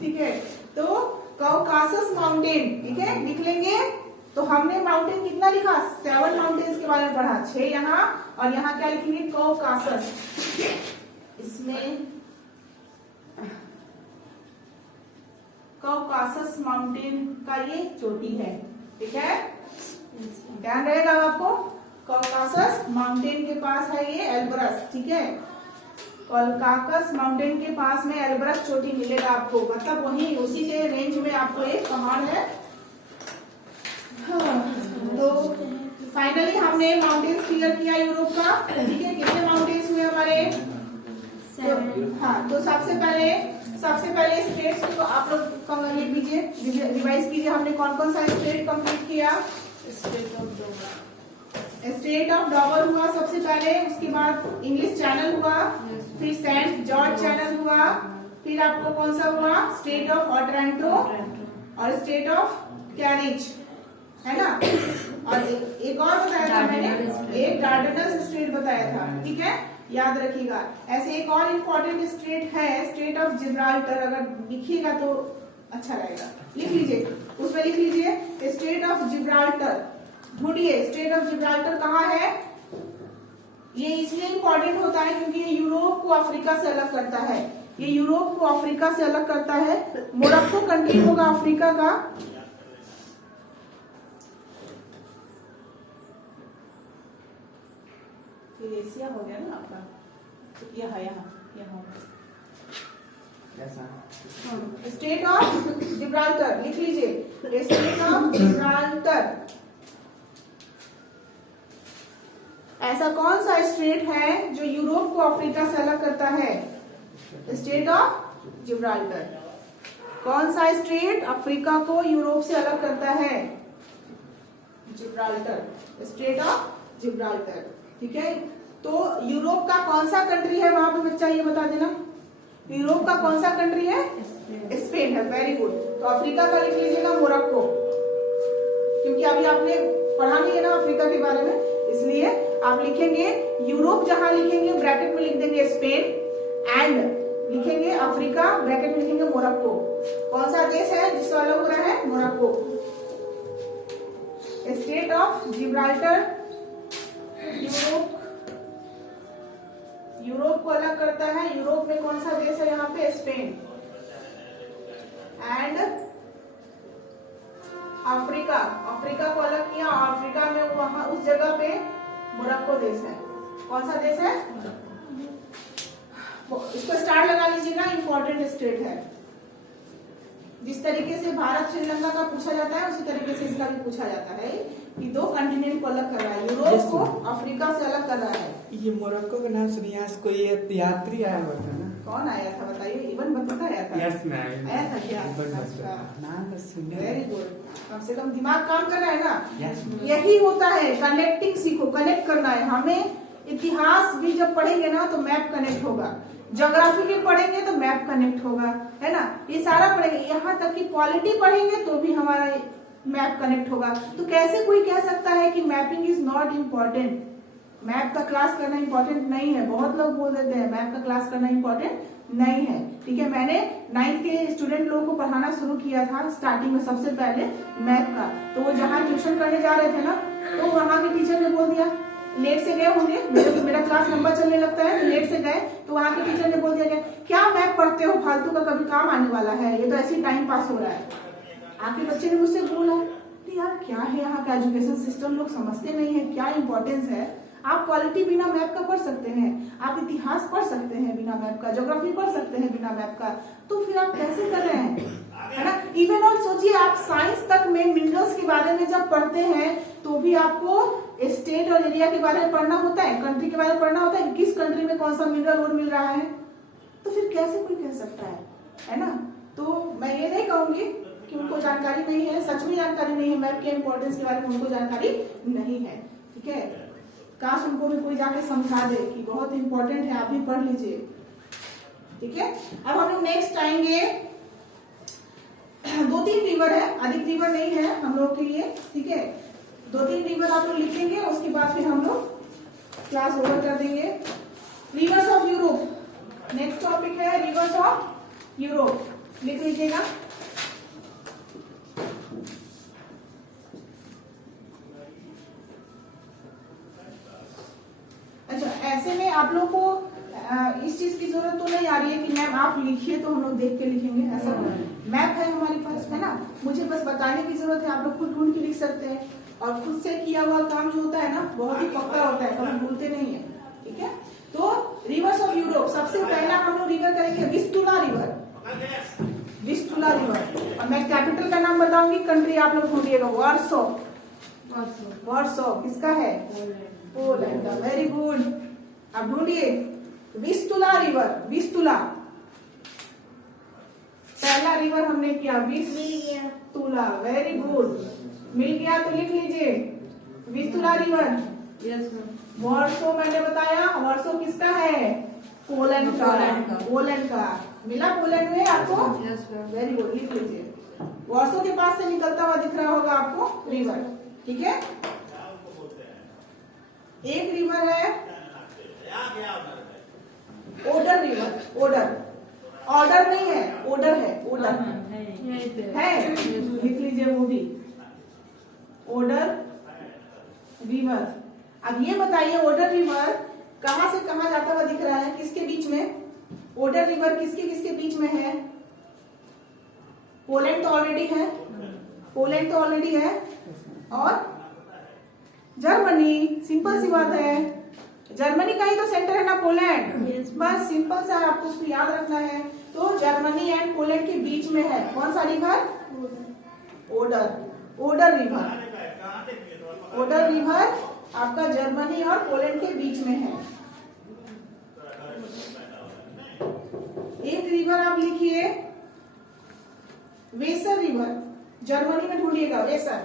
ठीक है, तो कौकासस माउंटेन, ठीक है, लिख लेंगे। तो हमने माउंटेन कितना लिखा? 7 माउंटेन्स के बारे में पढ़ा, 6 यहाँ और यहाँ क्या लिखेंगे? कौकासस। इसमें कौकासस माउंटेन का ये चोटी है। ठीक है, ध्यान रहेगा आपको। कौकासस माउंटेन के पास है ये एल्ब्रस। ठीक है, कौकासस माउंटेन के पास में एल्ब्रस चोटी मिलेगा आपको, मतलब वही उसी के रेंज में आपको एक पहाड़ है। हाँ, तो फाइनली हमने माउंटेन्स क्लियर किया यूरोप का। ठीक है, कितने माउंटेन्स हुए हमारे? हाँ, तो सबसे पहले स्टेट्स को आप लोग लिख लीजिए, रिवाइज कीजिए। हमने कौन कौन सा स्टेट कंप्लीट किया? स्टेट ऑफ डॉवर हुआ सबसे पहले, उसके बाद इंग्लिश चैनल हुआ, फिर सेंट जॉर्ज चैनल हुआ, फिर आपको कौन सा हुआ? स्टेट ऑफ ऑटरंटो और स्टेट ऑफ कैरिज, है ना? और एक और बताया था मैंने, एक डार्डेनल्स स्टेट बताया था। ठीक है, याद रखिएगा। ऐसे एक और इम्पोर्टेंट स्टेट है, स्टेट ऑफ जिब्राल्टर। अगर लिखिएगा तो अच्छा रहेगा, लिख लीजिए, उसमें लिख लीजिए स्टेट ऑफ जिब्राल्टर। ढूंढिए स्टेट ऑफ जिब्राल्टर कहाँ है। ये इसलिए इम्पोर्टेंट होता है क्योंकि ये यूरोप को अफ्रीका से अलग करता है। ये यूरोप को अफ्रीका से अलग करता है। मोरक्को कंट्री होगा अफ्रीका का। एशिया हो गया ना आपका, तो यहाँ स्टेट ऑफ जिब्राल्टर लिख लीजिए, स्टेट ऑफ जिब्राल्टर। ऐसा कौन सा स्टेट है जो यूरोप को अफ्रीका से अलग करता है? State of Gibraltar. कौन सा स्टेट अफ्रीका को यूरोप से अलग करता है? Gibraltar, state of Gibraltar. ठीक है, तो यूरोप का कौन सा कंट्री है वहां पे बच्चा ये बता देना। यूरोप का कौन सा कंट्री है? स्पेन है, वेरी गुड। तो अफ्रीका का लिख लीजिएगा मोरक्को। क्योंकि अभी आपने पढ़ा नहीं है ना अफ्रीका के बारे में, इसलिए आप लिखेंगे यूरोप, जहां लिखेंगे ब्रैकेट में लिख देंगे स्पेन, एंड लिखेंगे अफ्रीका, ब्रैकेट में लिखेंगे मोरक्को। कौन सा देश है जिससे अलग हो रहा है? Morocco. State of Gibraltar Europe को अलग करता है। यूरोप में कौन सा देश है यहाँ पे? स्पेन। एंड अफ्रीका को अलग किया। अफ्रीका में वहां उस जगह पे मोरक्को देश है। कौन सा देश है? इसको स्टार लगा लीजिएगा, इंपॉर्टेंट स्टेट है। जिस तरीके से भारत श्रीलंका का पूछा जाता है उसी तरीके से इसका भी पूछा जाता है कि दो कंटिनेंट को अलग कर रहा है, यूरोप को अफ्रीका से अलग कर रहा है। ये मोरक्को का नाम सुनिए, आज कोई यात्री आया हुआ था ना? कौन आया था बताइए? इवन बतूता आया था? यस मैम, आया था क्या? अच्छा, नाम सुनिए। वेरी गुड, कम से कम दिमाग काम कर रहा है ना। यस यही होता है, कनेक्टिंग सीखो, कनेक्ट करना है हमें। इतिहास भी जब पढ़ेंगे ना तो मैप कनेक्ट होगा, ज्योग्राफी भी पढ़ेंगे तो मैप कनेक्ट होगा, है ना। ये सारा पढ़ेंगे, यहाँ तक कि पॉलिटी पढ़ेंगे तो भी हमारा मैप कनेक्ट होगा। तो कैसे कोई कह सकता है कि mapping is not important? Map का क्लास करना इम्पोर्टेंट नहीं है। बहुत लोग बोल देते हैं मैप का क्लास करना इम्पोर्टेंट नहीं है। ठीक है, मैंने 9th के स्टूडेंट लोगों को पढ़ाना शुरू किया था स्टार्टिंग में, सबसे पहले मैप का। तो वो जहाँ ट्यूशन करने जा रहे थे ना, तो वहाँ के टीचर ने बोल दिया, लेट से गए होंगे, मेरा क्लास लंबा चलने लगता है, लेट से गए तो वहाँ के टीचर ने बोल दिया क्या मैप पढ़ते हो, फालतू का, कभी काम आने वाला है, ये तो ऐसे ही टाइम पास हो रहा है। आके बच्चे ने मुझसे बोला यार क्या है यहाँ का एजुकेशन सिस्टम, लोग समझते नहीं है क्या इंपॉर्टेंस है। आप पॉलिटी बिना मैप का पढ़ सकते हैं, आप इतिहास पढ़ सकते हैं बिना मैप का, ज्योग्राफी पढ़ सकते हैं बिना मैप का, तो फिर आप कैसे कर रहे हैं, है ना। इवन और सोचिए आप साइंस तक में मिनरल्स के बारे में जब पढ़ते हैं तो भी आपको स्टेट और एरिया के बारे में पढ़ना होता है, कंट्री के बारे में पढ़ना होता है, किस कंट्री में कौन सा मिनरल और मिल रहा है। तो फिर कैसे कोई कह सकता है ना। तो मैं ये नहीं कहूंगी कि उनको जानकारी नहीं है, सच में जानकारी नहीं है, मैप के इंपॉर्टेंस के बारे में उनको जानकारी नहीं है। ठीक है, काश उनको भी कोई जाके समझा दे कि बहुत इंपॉर्टेंट है, आप भी पढ़ लीजिए। ठीक है, अब हम लोग नेक्स्ट आएंगे, 2-3 रिवर है, अधिक रिवर नहीं है हम लोगों के लिए। ठीक है, 2-3 रिवर आप लोग लिखेंगे, उसके बाद फिर हम लोग क्लास ओवर कर देंगे। Reverse of Europe next topic है, रिवर्स ऑफ यूरोप लिख लीजिएगा। अच्छा, ऐसे में आप लोग को इस चीज की जरूरत तो नहीं आ रही है कि मैम आप लिखिए तो हम लोग देख के लिखेंगे, ऐसा मैप है हमारे पास, है ना। मुझे बस बताने की जरूरत है, आप लोग खुद ढूंढ के लिख सकते हैं। और खुद से किया हुआ काम जो होता है ना बहुत ही पक्का होता है, कभी भूलते नहीं है। ठीक है, तो रिवर्स ऑफ यूरोप, सबसे पहला हम लोग रिवर करेंगे विस्टुला रिवर। विस्टुला रिवर, और मैं कैपिटल का नाम बताऊंगी, कंट्री आप लोग ढूंढिएगा, वार्सो। वार्सो किसका है? पोलैंड का। वेरी गुड, अब ढूंढिए विस्टुला रिवर। विस्टुला पहला रिवर हमने किया, विस्टुला। वेरी गुड, मिल गया तो लिख लीजिए विस्टुला रिवर। वार्सो मैंने बताया, वार्सो किसका है? पोलैंड का। पोलैंड का मिला, पोलैंड में आपको। वेरी गुड, लिख लीजिए। वार्सो के पास से निकलता हुआ दिख रहा होगा आपको रिवर। ठीक है, एक रिवर है ओडर रिवर। ओडर, ऑर्डर नहीं है, ओडर है, ओडर है, लिख लीजिए वो भी, ओडर रिवर। अब ये बताइए ओडर रिवर कहां से कहां जाता हुआ दिख रहा है, किसके बीच में? ओडर रिवर किसके किसके बीच में है? पोलैंड तो ऑलरेडी है, पोलैंड तो ऑलरेडी है, और जर्मनी। सिंपल सी बात है, जर्मनी का ही तो सेंटर है ना पोलैंड। बस सिंपल सा आपको उसको याद रखना है। तो जर्मनी एंड पोलैंड के बीच में है कौन सा river? Oder. Oder river, Oder river आपका जर्मनी और पोलैंड के बीच में है। एक रिवर आप लिखिए वेसर रिवर, जर्मनी में ढूंढिएगा वेसर।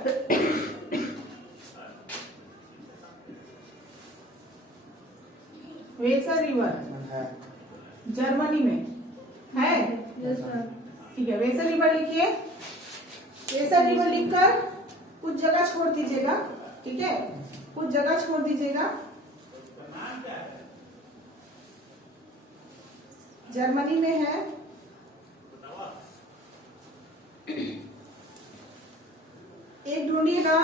वेसर रिवर जर्मनी में है। ठीक है, वेसर रिवर लिखिए। वेसर रिवर लिखकर कुछ जगह छोड़ दीजिएगा, ठीक है, कुछ जगह छोड़ दीजिएगा। जर्मनी में है, एक ढूंढिएगा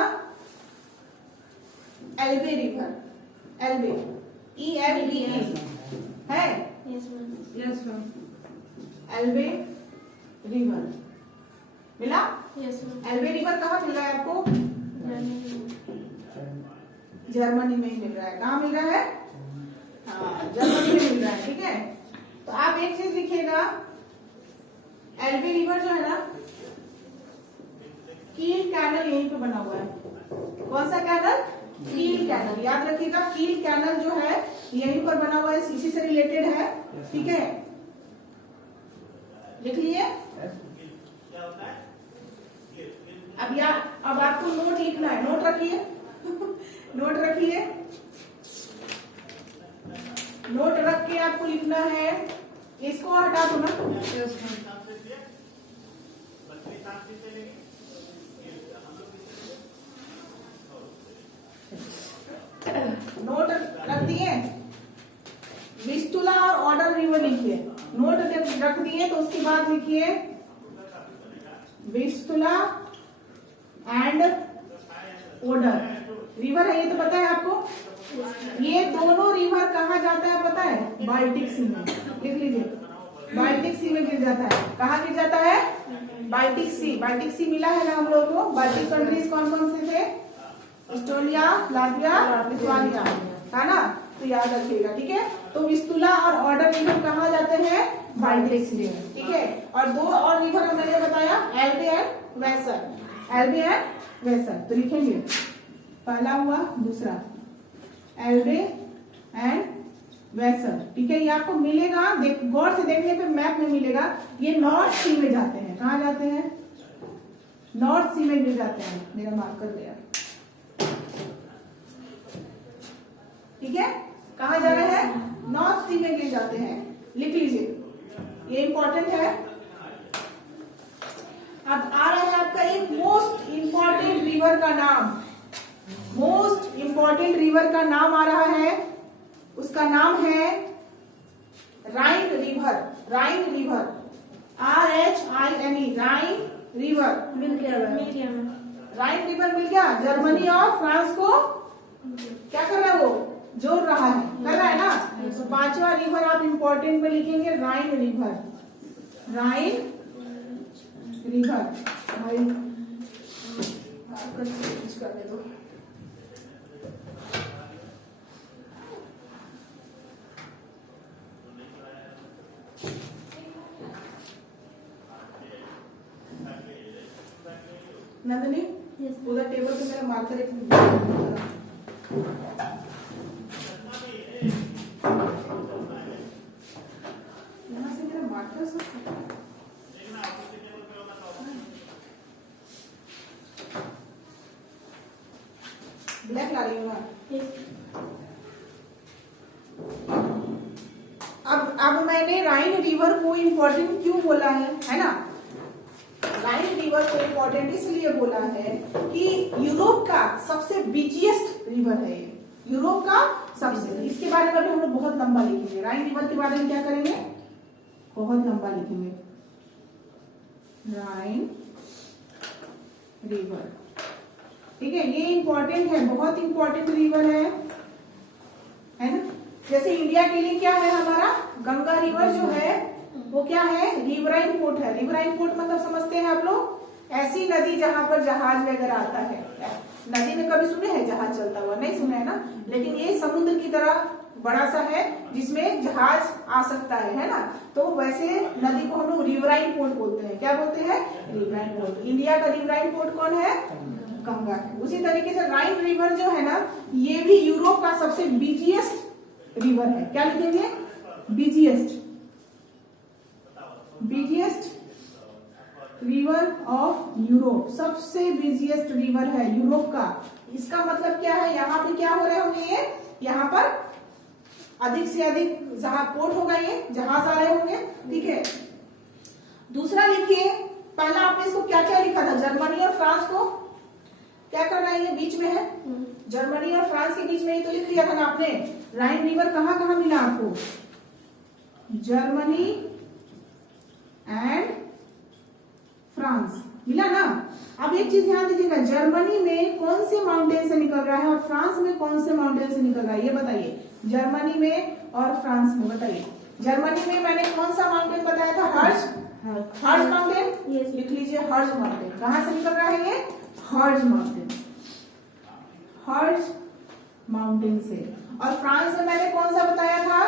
एल्बे रिवर, एल्बे, ELBE है, यस मैम। एल्बे रिवर मिला? Yes ma'am. एल्बे रिवर कहाँ मिल रहा है आपको? जर्मनी में ही मिल रहा है। कहाँ मिल रहा है? हाँ, जर्मनी में मिल रहा है, ठीक है। तो आप एक चीज लिखिएगा, एल्बे रिवर जो है ना, कील कैनल यहीं पे बना हुआ है। कौन सा कैनल? कील कैनल। याद रखिएगा, कील कैनल जो है यहीं पर बना हुआ है, इसी से रिलेटेड है, ठीक है। लिख लिए? अब आपको नोट लिखना है, नोट रखिए नोट रखिए, नोट रख के आपको लिखना है। इसको हटा दो ना। Yes ma'am. नोट रख दिए, विस्तुला और ऑर्डर रिवर लिखिए। नोट रख दिए तो उसके बाद लिखिए विस्तुला एंड ओडर रिवर है। ये तो पता है आपको। ये दोनों रिवर कहाँ जाता है पता है? बाल्टिक सी में। लिख लीजिए, बाल्टिक सी में गिर जाता है। कहाँ गिर जाता है? बाल्टिक सी। बाल्टिक सी मिला है ना हम लोग को। बाल्टिक कंट्रीज कौन कौन से थे? एस्टोनिया, लातविया, लिथुआनिया, है ना? तो याद रखिएगा, ठीक है। तो विस्तुला और ऑर्डर रिवर कहाँ जाते हैं? बाल्टिक सी में, ठीक है। और दो और रिवर मैंने बताया, Elbe and Weser, Elbe and Weser. तो लिखेंगे, पहला हुआ, दूसरा एल्बे एंड वेसर, ठीक है। ये आपको मिलेगा, गौर से देखने पे मैप में मिलेगा। ये नॉर्थ सी में जाते हैं। कहाँ जाते हैं? नॉर्थ सी में गिर जाते हैं। मेरा मार्कर गया, ठीक है। कहाँ जा रहे हैं? नॉर्थ सी में गिर जाते हैं। लिख लीजिए, ये इंपॉर्टेंट है। अब आ रहा है आपका एक मोस्ट इंपॉर्टेंट रिवर का नाम। मोस्ट इंपॉर्टेंट रिवर का नाम आ रहा है, उसका नाम है Rhine river. Rhine river, RHINE, Rhine river. मिल गया मैम। राइन रिवर मिल गया। जर्मनी और फ्रांस को क्या कर रहा है? वो जोड़ रहा है, कर रहा है ना। तो पांचवा रिवर आप इंपॉर्टेंट में लिखेंगे राइन रिवर। राइन रिवर करने दो। नंदनी, उधर टेबल पे मेरा मार्कर एक यहाँ से मेरा मार्कर सब ब्लैक ला रही हूँ मैं। अब मैंने राइन रिवर को इम्पोर्टेंट क्यों बोला है ना? राइन रिवर को इम्पोर्टेंट इसलिए बोला है कि यूरोप का सबसे बिजिएस्ट रिवर है ये। यूरोप का सबसे, इसके बारे में भी हम लोग बहुत लंबा लिखेंगे। राइन रिवर के बारे में क्या करेंगे? बहुत लंबा लिखेंगे। राइन रिवर, ठीक है। ये इंपॉर्टेंट है, बहुत इंपॉर्टेंट रिवर है ना। जैसे इंडिया के लिए क्या है हमारा? गंगा रिवर जो है वो क्या है? रिवराइन पोर्ट है। रिवराइन पोर्ट मतलब समझते हैं आप लोग? ऐसी नदी जहां पर जहाज वगैरह आता है। नदी में कभी सुने हैं जहाज चलता हुआ? नहीं सुने है ना। लेकिन ये समुद्र की तरह बड़ा सा है जिसमें जहाज आ सकता है ना। तो वैसे नदी को हम लोग रिवराइन पोर्ट बोलते हैं। क्या बोलते हैं? Riverine port. इंडिया का रिवराइन पोर्ट कौन है? गंगा है। उसी तरीके से राइन रिवर जो है ना, ये भी यूरोप का सबसे बिजिएस्ट रिवर है। क्या लिखेंगे? Busiest, busiest river of Europe. सबसे बिजिएस्ट रिवर है यूरोप का। इसका मतलब क्या है? यहाँ पे क्या हो रहे होंगे? ये यहाँ पर अधिक से अधिक जहां पोर्ट होगा, ये जहाज आ रहे होंगे, ठीक है। दूसरा लिखिए, पहला आपने इसको क्या क्या लिखा था? जर्मनी और फ्रांस को क्या कर रहा है, ये बीच में है, जर्मनी और फ्रांस के बीच में ही तो लिख लिया था ना आपने। राइन रिवर कहाँ कहाँ मिला आपको, जर्मनी एंड फ्रांस मिला ना। अब एक चीज ध्यान दीजिएगा, जर्मनी में कौन से माउंटेन से निकल रहा है और फ्रांस में कौन से माउंटेन से निकल रहा है, ये बताइए। जर्मनी में और फ्रांस में बताइए। जर्मनी में मैंने कौन सा माउंटेन बताया था, हर्ज माउंटेन, लिख लीजिए हर्ज माउंटेन। कहां से निकल रहा है ये, हर्ज माउंटेन, हर्ज माउंटेन से। और फ्रांस में मैंने कौन सा बताया था,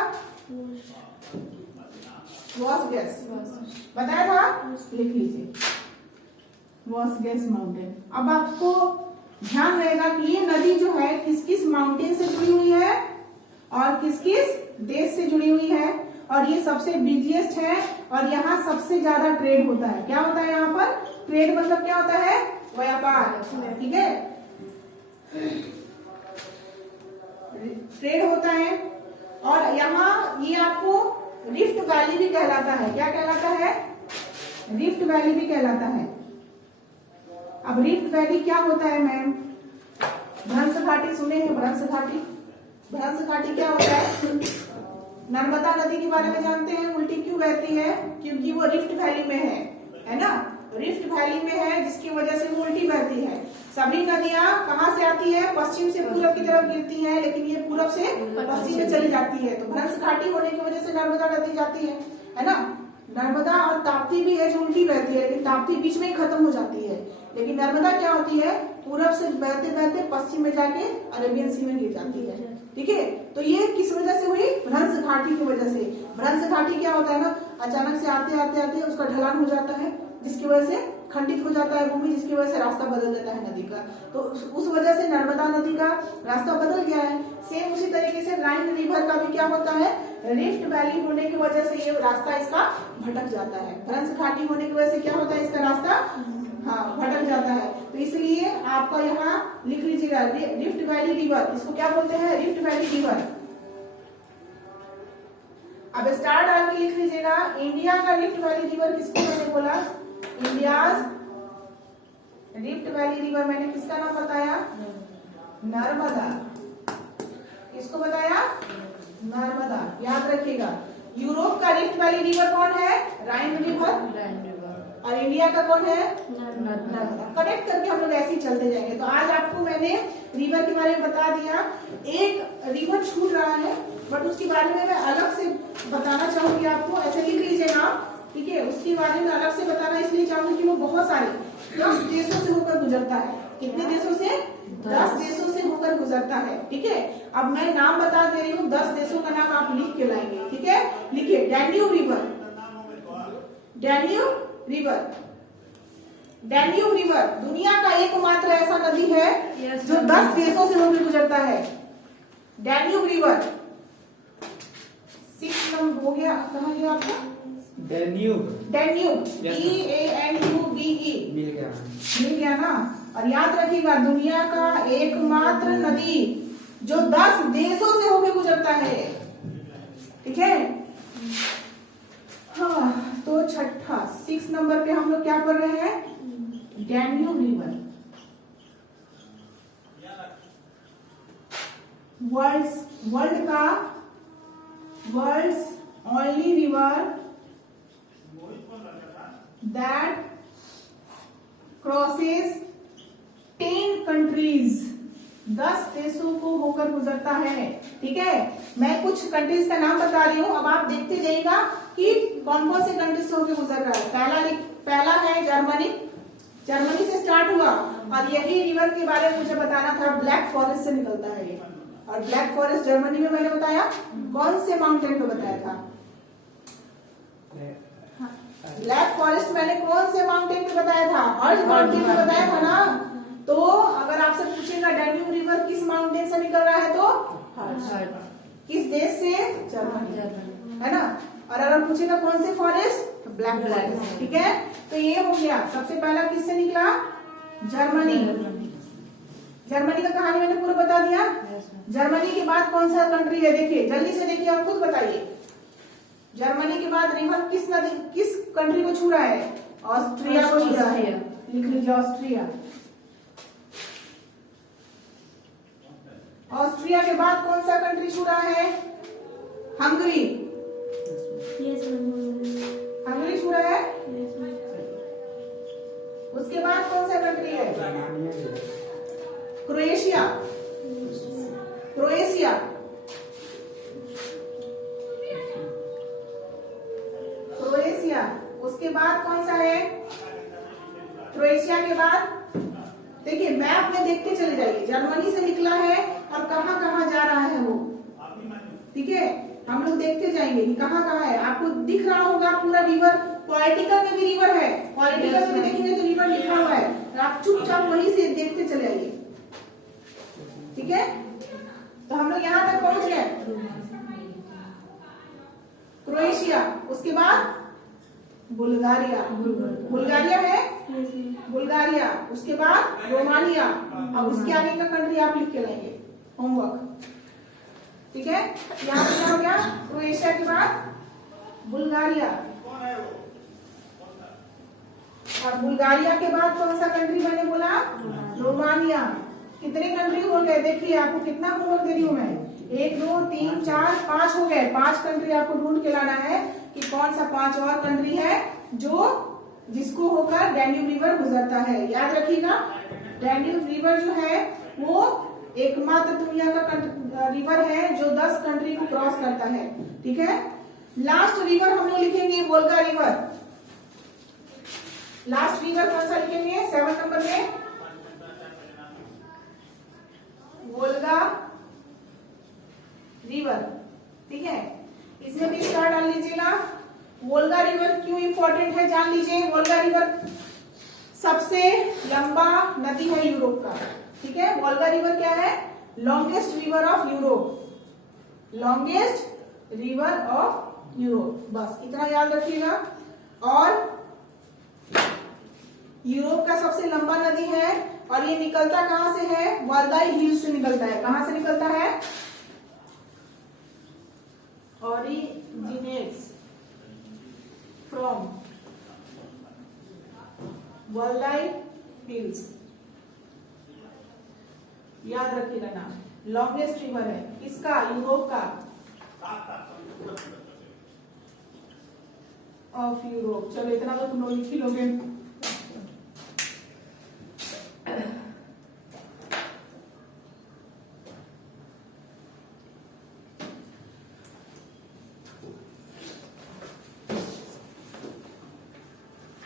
वॉसगेस बताया था, लिख लीजिए वॉसगेस माउंटेन। अब आपको ध्यान रहेगा कि ये नदी जो है किस किस माउंटेन से जुड़ी हुई है और किस किस देश से जुड़ी हुई है, और ये सबसे बिजिएस्ट है और यहाँ सबसे ज्यादा ट्रेड होता है। क्या होता है यहाँ पर, ट्रेड मतलब क्या होता है, व्यापार, ठीक है, ट्रेड होता है। और यहाँ ये आपको रिफ्ट वैली भी कहलाता है। क्या कहलाता है, रिफ्ट वैली भी कहलाता है। अब रिफ्ट वैली क्या होता है मैम, भ्रंश घाटी सुने हैं, भ्रंश घाटी, भ्रंश घाटी क्या होता है, नर्मदा नदी के बारे में जानते हैं, उल्टी क्यों बहती है, क्योंकि वो रिफ्ट वैली में है ना, रिफ्ट वैली में है जिसकी वजह से वो उल्टी बहती है। सभी नदियां कहाँ से आती है, पश्चिम से पूरब की तरफ गिरती है, लेकिन ये पूरब से पश्चिम में चली जाती है। तो भ्रंश घाटी होने की वजह से नर्मदा नदी जाती है ना। नर्मदा और ताप्ती भी है जो उल्टी बहती है, लेकिन ताप्ती बीच में ही खत्म हो जाती है। लेकिन नर्मदा क्या होती है, पूरब से बहते बहते पश्चिम में जाके अरेबियन सी में गिर जाती है, ठीक है। तो ये किस वजह से हुई, भ्रंश घाटी की वजह से। भ्रंश घाटी क्या होता है ना, अचानक से आते आते आते उसका ढलान हो जाता है, जिसकी वजह से खंडित हो जाता है भूमि, जिसकी वजह से रास्ता बदल देता है नदी का। तो उस वजह से नर्मदा नदी का रास्ता बदल गया है। सेम उसी तरीके से राइन रिवर का भी क्या होता है, रिफ्ट वैली होने की वजह से ये रास्ता इसका भटक जाता है। भ्रंश घाटी होने की वजह से क्या होता है, इसका रास्ता भटक जाता है। तो इसलिए आपका यहाँ लिख लीजिएगा रिफ्ट वैली रिवर, इसको क्या बोलते हैं, रिफ्ट वैली रिवर। अब स्टार डाल के लिख लीजिएगा, इंडिया का रिफ्ट वैली रिवर किसको मैंने बोला, इंडियाज रिफ्ट वैली रिवर मैंने किसका नाम बताया, नर्मदा। किसको बताया, नर्मदा, याद रखिएगा। यूरोप का रिफ्ट वैली रिवर कौन है, राइन रिवर, और इंडिया का कौन है, नर्मदा। कनेक्ट करके हम लोग ऐसे ही चलते जाएंगे। तो आज आपको मैंने रिवर के बारे में बता दिया। एक रिवर छूट रहा है बट उसके बारे में मैं अलग से बताना चाहूंगी आपको, ऐसे लिख लीजिएगा, ठीक है। उसके बारे में अलग से बताना इसलिए चाहूंगी कि वो बहुत सारे 10 देशों से होकर गुजरता है। कितने देशों से, 10 देशों से होकर गुजरता है, ठीक है। अब मैं नाम बता दे रही हूँ, 10 देशों का नाम आप लिख के लाएंगे, ठीक है। लिखिए, Danube river, Danube river, Danube river दुनिया का एकमात्र ऐसा नदी है जो 10 देशों से होकर गुजरता है। डैन्यूब रिवर 6 नंबर हो गया, कहाँ गया आपका, डैन्यूब, डैन्यूब, Yes, DANUBE, मिल गया ना। और याद रखिएगा, दुनिया का एकमात्र नदी जो 10 देशों से होकर गुजरता है, ठीक है। हाँ, तो छठा 6 नंबर पे हम लोग क्या पढ़ रहे हैं, डैन्यूब रिवर, वर्ल्ड का world's only river that crosses 10 countries, 10 देशों को होकर गुजरता है, ठीक है। मैं कुछ कंट्रीज का नाम बता रही हूँ, अब आप देखते जाइएगा कि कौन कौन से कंट्रीज से होकर गुजर रहा है। पहला है जर्मनी, जर्मनी से स्टार्ट हुआ और यही रिवर के बारे में मुझे बताना था, ब्लैक फॉरेस्ट से निकलता है ये। और ब्लैक फॉरेस्ट जर्मनी में मैंने बताया, कौन से माउंटेन पे बताया था, ब्लैक फॉरेस्ट मैंने कौन से माउंटेन पे बताया था, हर्ज माउंटेन पे बताया था ना। तो अगर आपसे पूछेगा डैन्यूब रिवर किस माउंटेन से निकल रहा है, तो हर्ज, किस देश से, जर्मनी, है ना। और अगर पूछेगा कौन से फॉरेस्ट, तो ब्लैक फॉरेस्ट, ठीक है। तो ये हो गया, सबसे पहला किससे निकला, जर्मनी। जर्मनी का कहानी मैंने पूरा बता दिया। जर्मनी के बाद कौन सा कंट्री है, देखिए जल्दी से, देखिए आप खुद बताइए। जर्मनी के बाद रिवर किस नदी, किस कंट्री को छू रहा है, ऑस्ट्रिया को छू रहा है, लिख लीजिए ऑस्ट्रिया। ऑस्ट्रिया के बाद कौन सा कंट्री छूटा है? हंगरी। Yes, ma'am. हंगरी छूटा है। Yes, ma'am. उसके बाद कौन सा कंट्री है? रोमानिया भी है। क्रोएशिया। क्रोएशिया। क्रोएशिया। उसके बाद कौन सा है? क्रोएशिया के बाद देखिए मैप में देख के चले जाइए, जर्मनी से निकला है और कहाँ कहाँ जा रहा है वो, ठीक है। हम लोग देखते जाएंगे कि कहाँ कहाँ है। आपको दिख रहा होगा पूरा रिवर, पॉलिटिकल में भी रिवर है, पॉलिटिकल में देखेंगे तो रिवर लिखा हुआ है, और आप चुपचाप वहीं से देखते चले आइए, ठीक है। तो हम लोग यहाँ तक पहुंच गए, क्रोएशिया। उसके बाद बुल्गारिया। बुल्गारिया है, Yes, ma'am. बुल्गारिया। उसके बाद रोमानिया। अब उसके आगे का कंट्री आप लिख के लाएंगे, होमवर्क, ठीक है। यहाँ पे क्या हो गया? क्रोएशिया के बाद बुल्गारिया, और बुल्गारिया के बाद कौन सा कंट्री मैंने बोला? रोमानिया। कितने कंट्री हो गए? देखिए आपको कितना होमवर्क दे रही हूँ मैं, 1 2 3 4 5 हो गए। 5 कंट्री आपको ढूंढ के लाना है कि कौन सा 5 और कंट्री है जो जिसको होकर डैन्यूब रिवर गुजरता है। याद रखिएगा, डैन्यूब रिवर जो है वो एकमात्र दुनिया का रिवर है जो 10 कंट्री को क्रॉस करता है, ठीक है। लास्ट रिवर हम लोग लिखेंगे वोल्गा रिवर। लास्ट रिवर कौन सा लिखेंगे? 7 नंबर में वोल्गा रिवर, ठीक है। इसमें भी स्टार डाल लीजिएगा। वोल्गा रिवर क्यों इंपॉर्टेंट है जान लीजिए। वोल्गा रिवर सबसे लंबा नदी है यूरोप का, ठीक है। वोल्गा रिवर क्या है? Longest river of Europe, longest river of Europe, बस इतना याद रखिएगा। और यूरोप का सबसे लंबा नदी है, और ये निकलता कहां से है? वाल्दाई हिल से निकलता है। कहां से निकलता है? originates from Waldai Hills। याद रखिएगा नाम, लॉन्गेस्ट रिवर है किसका? यूरोप का, ऑफ यूरोप। चलो इतना तो तुम लोग लिख ही लोगे।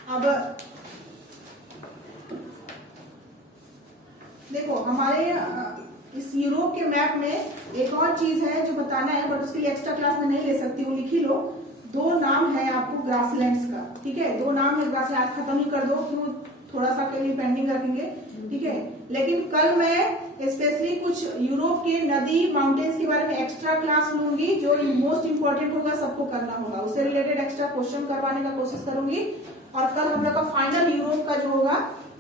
अब देखो हमारे इस यूरोप के मैप में एक और चीज है जो बताना है, बट उसके लिए एक्स्ट्रा क्लास में नहीं ले सकती, वो लिख ही लो। 2 नाम है आपको ग्रासलैंड्स का, ठीक है। 2 नाम है ग्रासलैंड, आज खत्म ही कर दो, क्यों थोड़ा सा के लिए पेंडिंग रखेंगे, ठीक है। लेकिन कल मैं स्पेशली कुछ यूरोप के नदी माउंटेन्स के बारे में एक्स्ट्रा क्लास लूंगी, जो मोस्ट इंपॉर्टेंट होगा, सबको करना होगा, उससे रिलेटेड एक्स्ट्रा क्वेश्चन करवाने का कोशिश करूंगी। और कल हम लोग का फाइनल यूरोप का जो होगा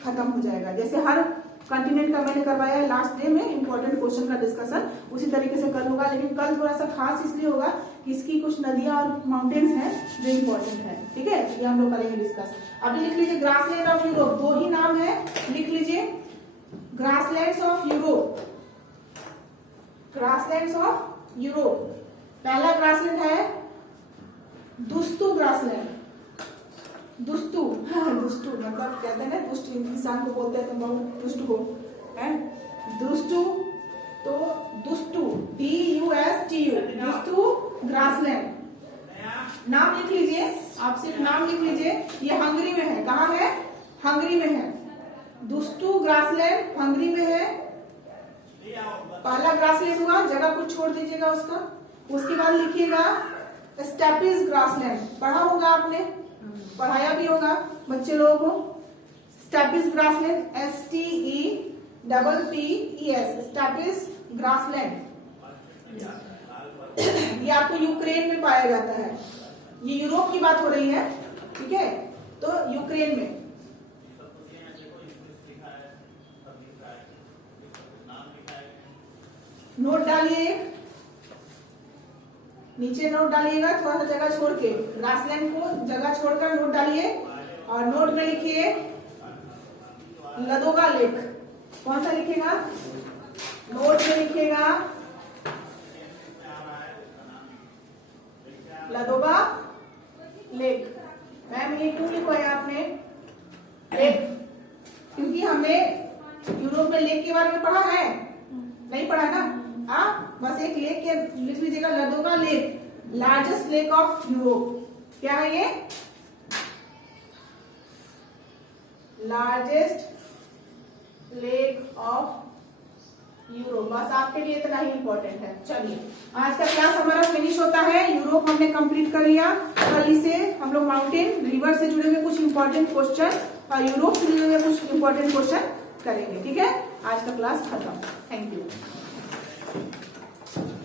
खत्म हो जाएगा। जैसे हर कॉन्टिनेंट का मैंने करवाया है लास्ट डे में इंपॉर्टेंट क्वेश्चन का डिस्कशन, उसी तरीके से कल होगा। लेकिन कल थोड़ा सा खास इसलिए होगा कि इसकी कुछ नदियां और माउंटेन्स हैं जो इंपॉर्टेंट है, ठीक है। ये हम लोग करेंगे डिस्कस। अभी लिख लीजिए ग्रासलैंड ऑफ यूरोप, 2 ही नाम है, लिख लीजिए grasslands of Europe, grasslands of Europe. पहला ग्रासलैंड है दुस्तु ग्रासलैंड। दुस्तु, हाँ, दुस्तु मतलब कहते हैं ना, दुष्ट इंसान को बोलते हैं, तुम बहुत दुष्ट हो, हैं? दुस्तु, तो दुस्तु DUSTU, दुस्तु ग्रासलैंड। नाम लिख लीजिए, आप सिर्फ नाम लिख लीजिए। ये हंगरी में है, कहाँ है? हंगरी में है। दुस्तु ग्रासलैंड हंगरी में है। पहला ग्रासलैंड हुआ, जगह कुछ छोड़ दीजिएगा उसका। उसके बाद लिखिएगा स्टेपिस ग्रासलैंड, पढ़ा होगा आपने, पढ़ाया भी होगा बच्चे लोगों को। Steppes grassland STEPPES, steppes grassland. ये आपको यूक्रेन में पाया जाता है। ये यूरोप की बात हो रही है, ठीक है। तो यूक्रेन में नोट डालिए, नीचे नोट डालिएगा, थोड़ा सा जगह छोड़ के, ग्रासलैंड को जगह छोड़कर नोट डालिए। और नोट में लिखिए लदोगा लेक। कौन सा लिखिएगा? नोट में लिखिएगा लदोगा लेक। मैम ये क्यों लिखवाया आपने लेक? क्योंकि हमने यूरोप में लेक के बारे में पढ़ा है, नहीं पढ़ा ना? बस एक लेक के लिख लीजिएगा, Ladoga lake, largest lake of Europe. क्या है ये? Largest lake of Europe. बस आपके लिए इतना ही इंपॉर्टेंट है। चलिए आज का क्लास हमारा फिनिश होता है। यूरोप हमने कंप्लीट कर लिया। कल से हम लोग माउंटेन रिवर से जुड़े हुए कुछ इंपॉर्टेंट क्वेश्चन और यूरोप से जुड़े हुए कुछ इंपॉर्टेंट क्वेश्चन करेंगे। ठीक है, आज का क्लास खत्म। Thank you.